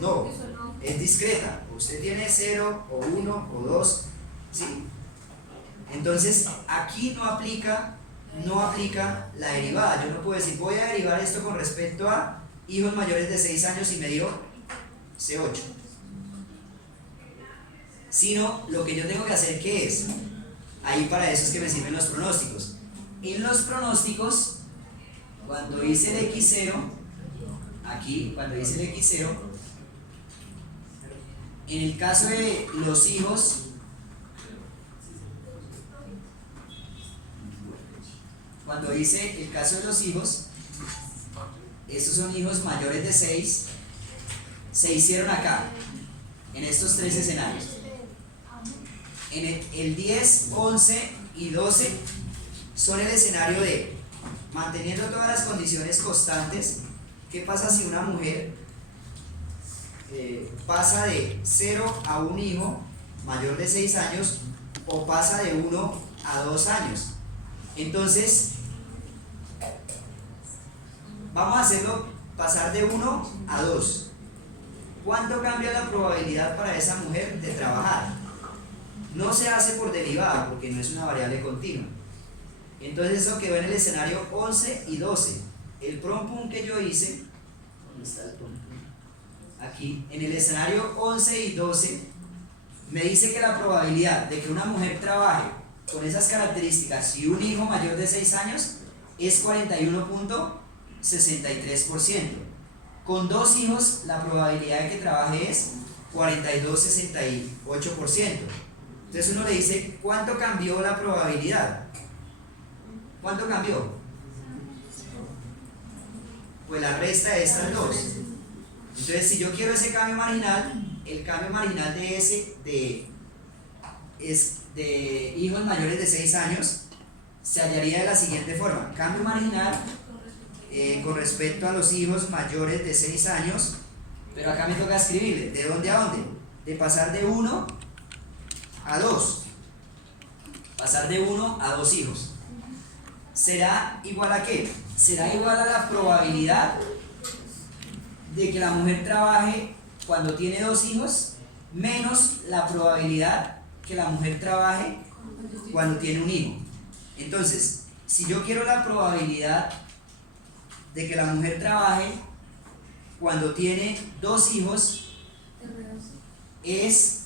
No, es discreta. Usted tiene 0 o 1 o 2, ¿sí? Entonces aquí no aplica la derivada. Yo no puedo decir voy a derivar esto con respecto a hijos mayores de 6 años y me dio C8, sino lo que yo tengo que hacer, ¿qué es? Ahí para eso es que me sirven los pronósticos. En los pronósticos, cuando hice el X0, aquí, cuando hice el X0, en el caso de los hijos, cuando hice el caso de los hijos, estos son hijos mayores de 6, se hicieron acá, en estos tres escenarios. En el 10, 11 y 12 son el escenario de manteniendo todas las condiciones constantes. ¿Qué pasa si una mujer pasa de 0 a un hijo mayor de 6 años o pasa de 1 a 2 años? Entonces, vamos a hacerlo pasar de 1 a 2. ¿Cuánto cambia la probabilidad para esa mujer de trabajar? No se hace por derivada porque no es una variable continua. Entonces eso quedó en el escenario 11 y 12. El prom-pum que yo hice, ¿dónde está el prom-pum? Aquí, en el escenario 11 y 12, me dice que la probabilidad de que una mujer trabaje con esas características y un hijo mayor de 6 años es 41.63%. Con 2 hijos, la probabilidad de que trabaje es 42.68%. Entonces uno le dice, ¿cuánto cambió la probabilidad? ¿Cuánto cambió? Pues la resta de estas dos. Entonces, si yo quiero ese cambio marginal, el cambio marginal de hijos mayores de 6 años se hallaría de la siguiente forma. Cambio marginal con respecto a los hijos mayores de 6 años, pero acá me toca escribirle, ¿de dónde a dónde? De pasar de 1 a 2. Pasar de 1 a 2 hijos. ¿Será igual a qué? Será igual a la probabilidad de que la mujer trabaje cuando tiene 2 hijos menos la probabilidad que la mujer trabaje cuando tiene un hijo. Entonces, si yo quiero la probabilidad de que la mujer trabaje cuando tiene 2 hijos, es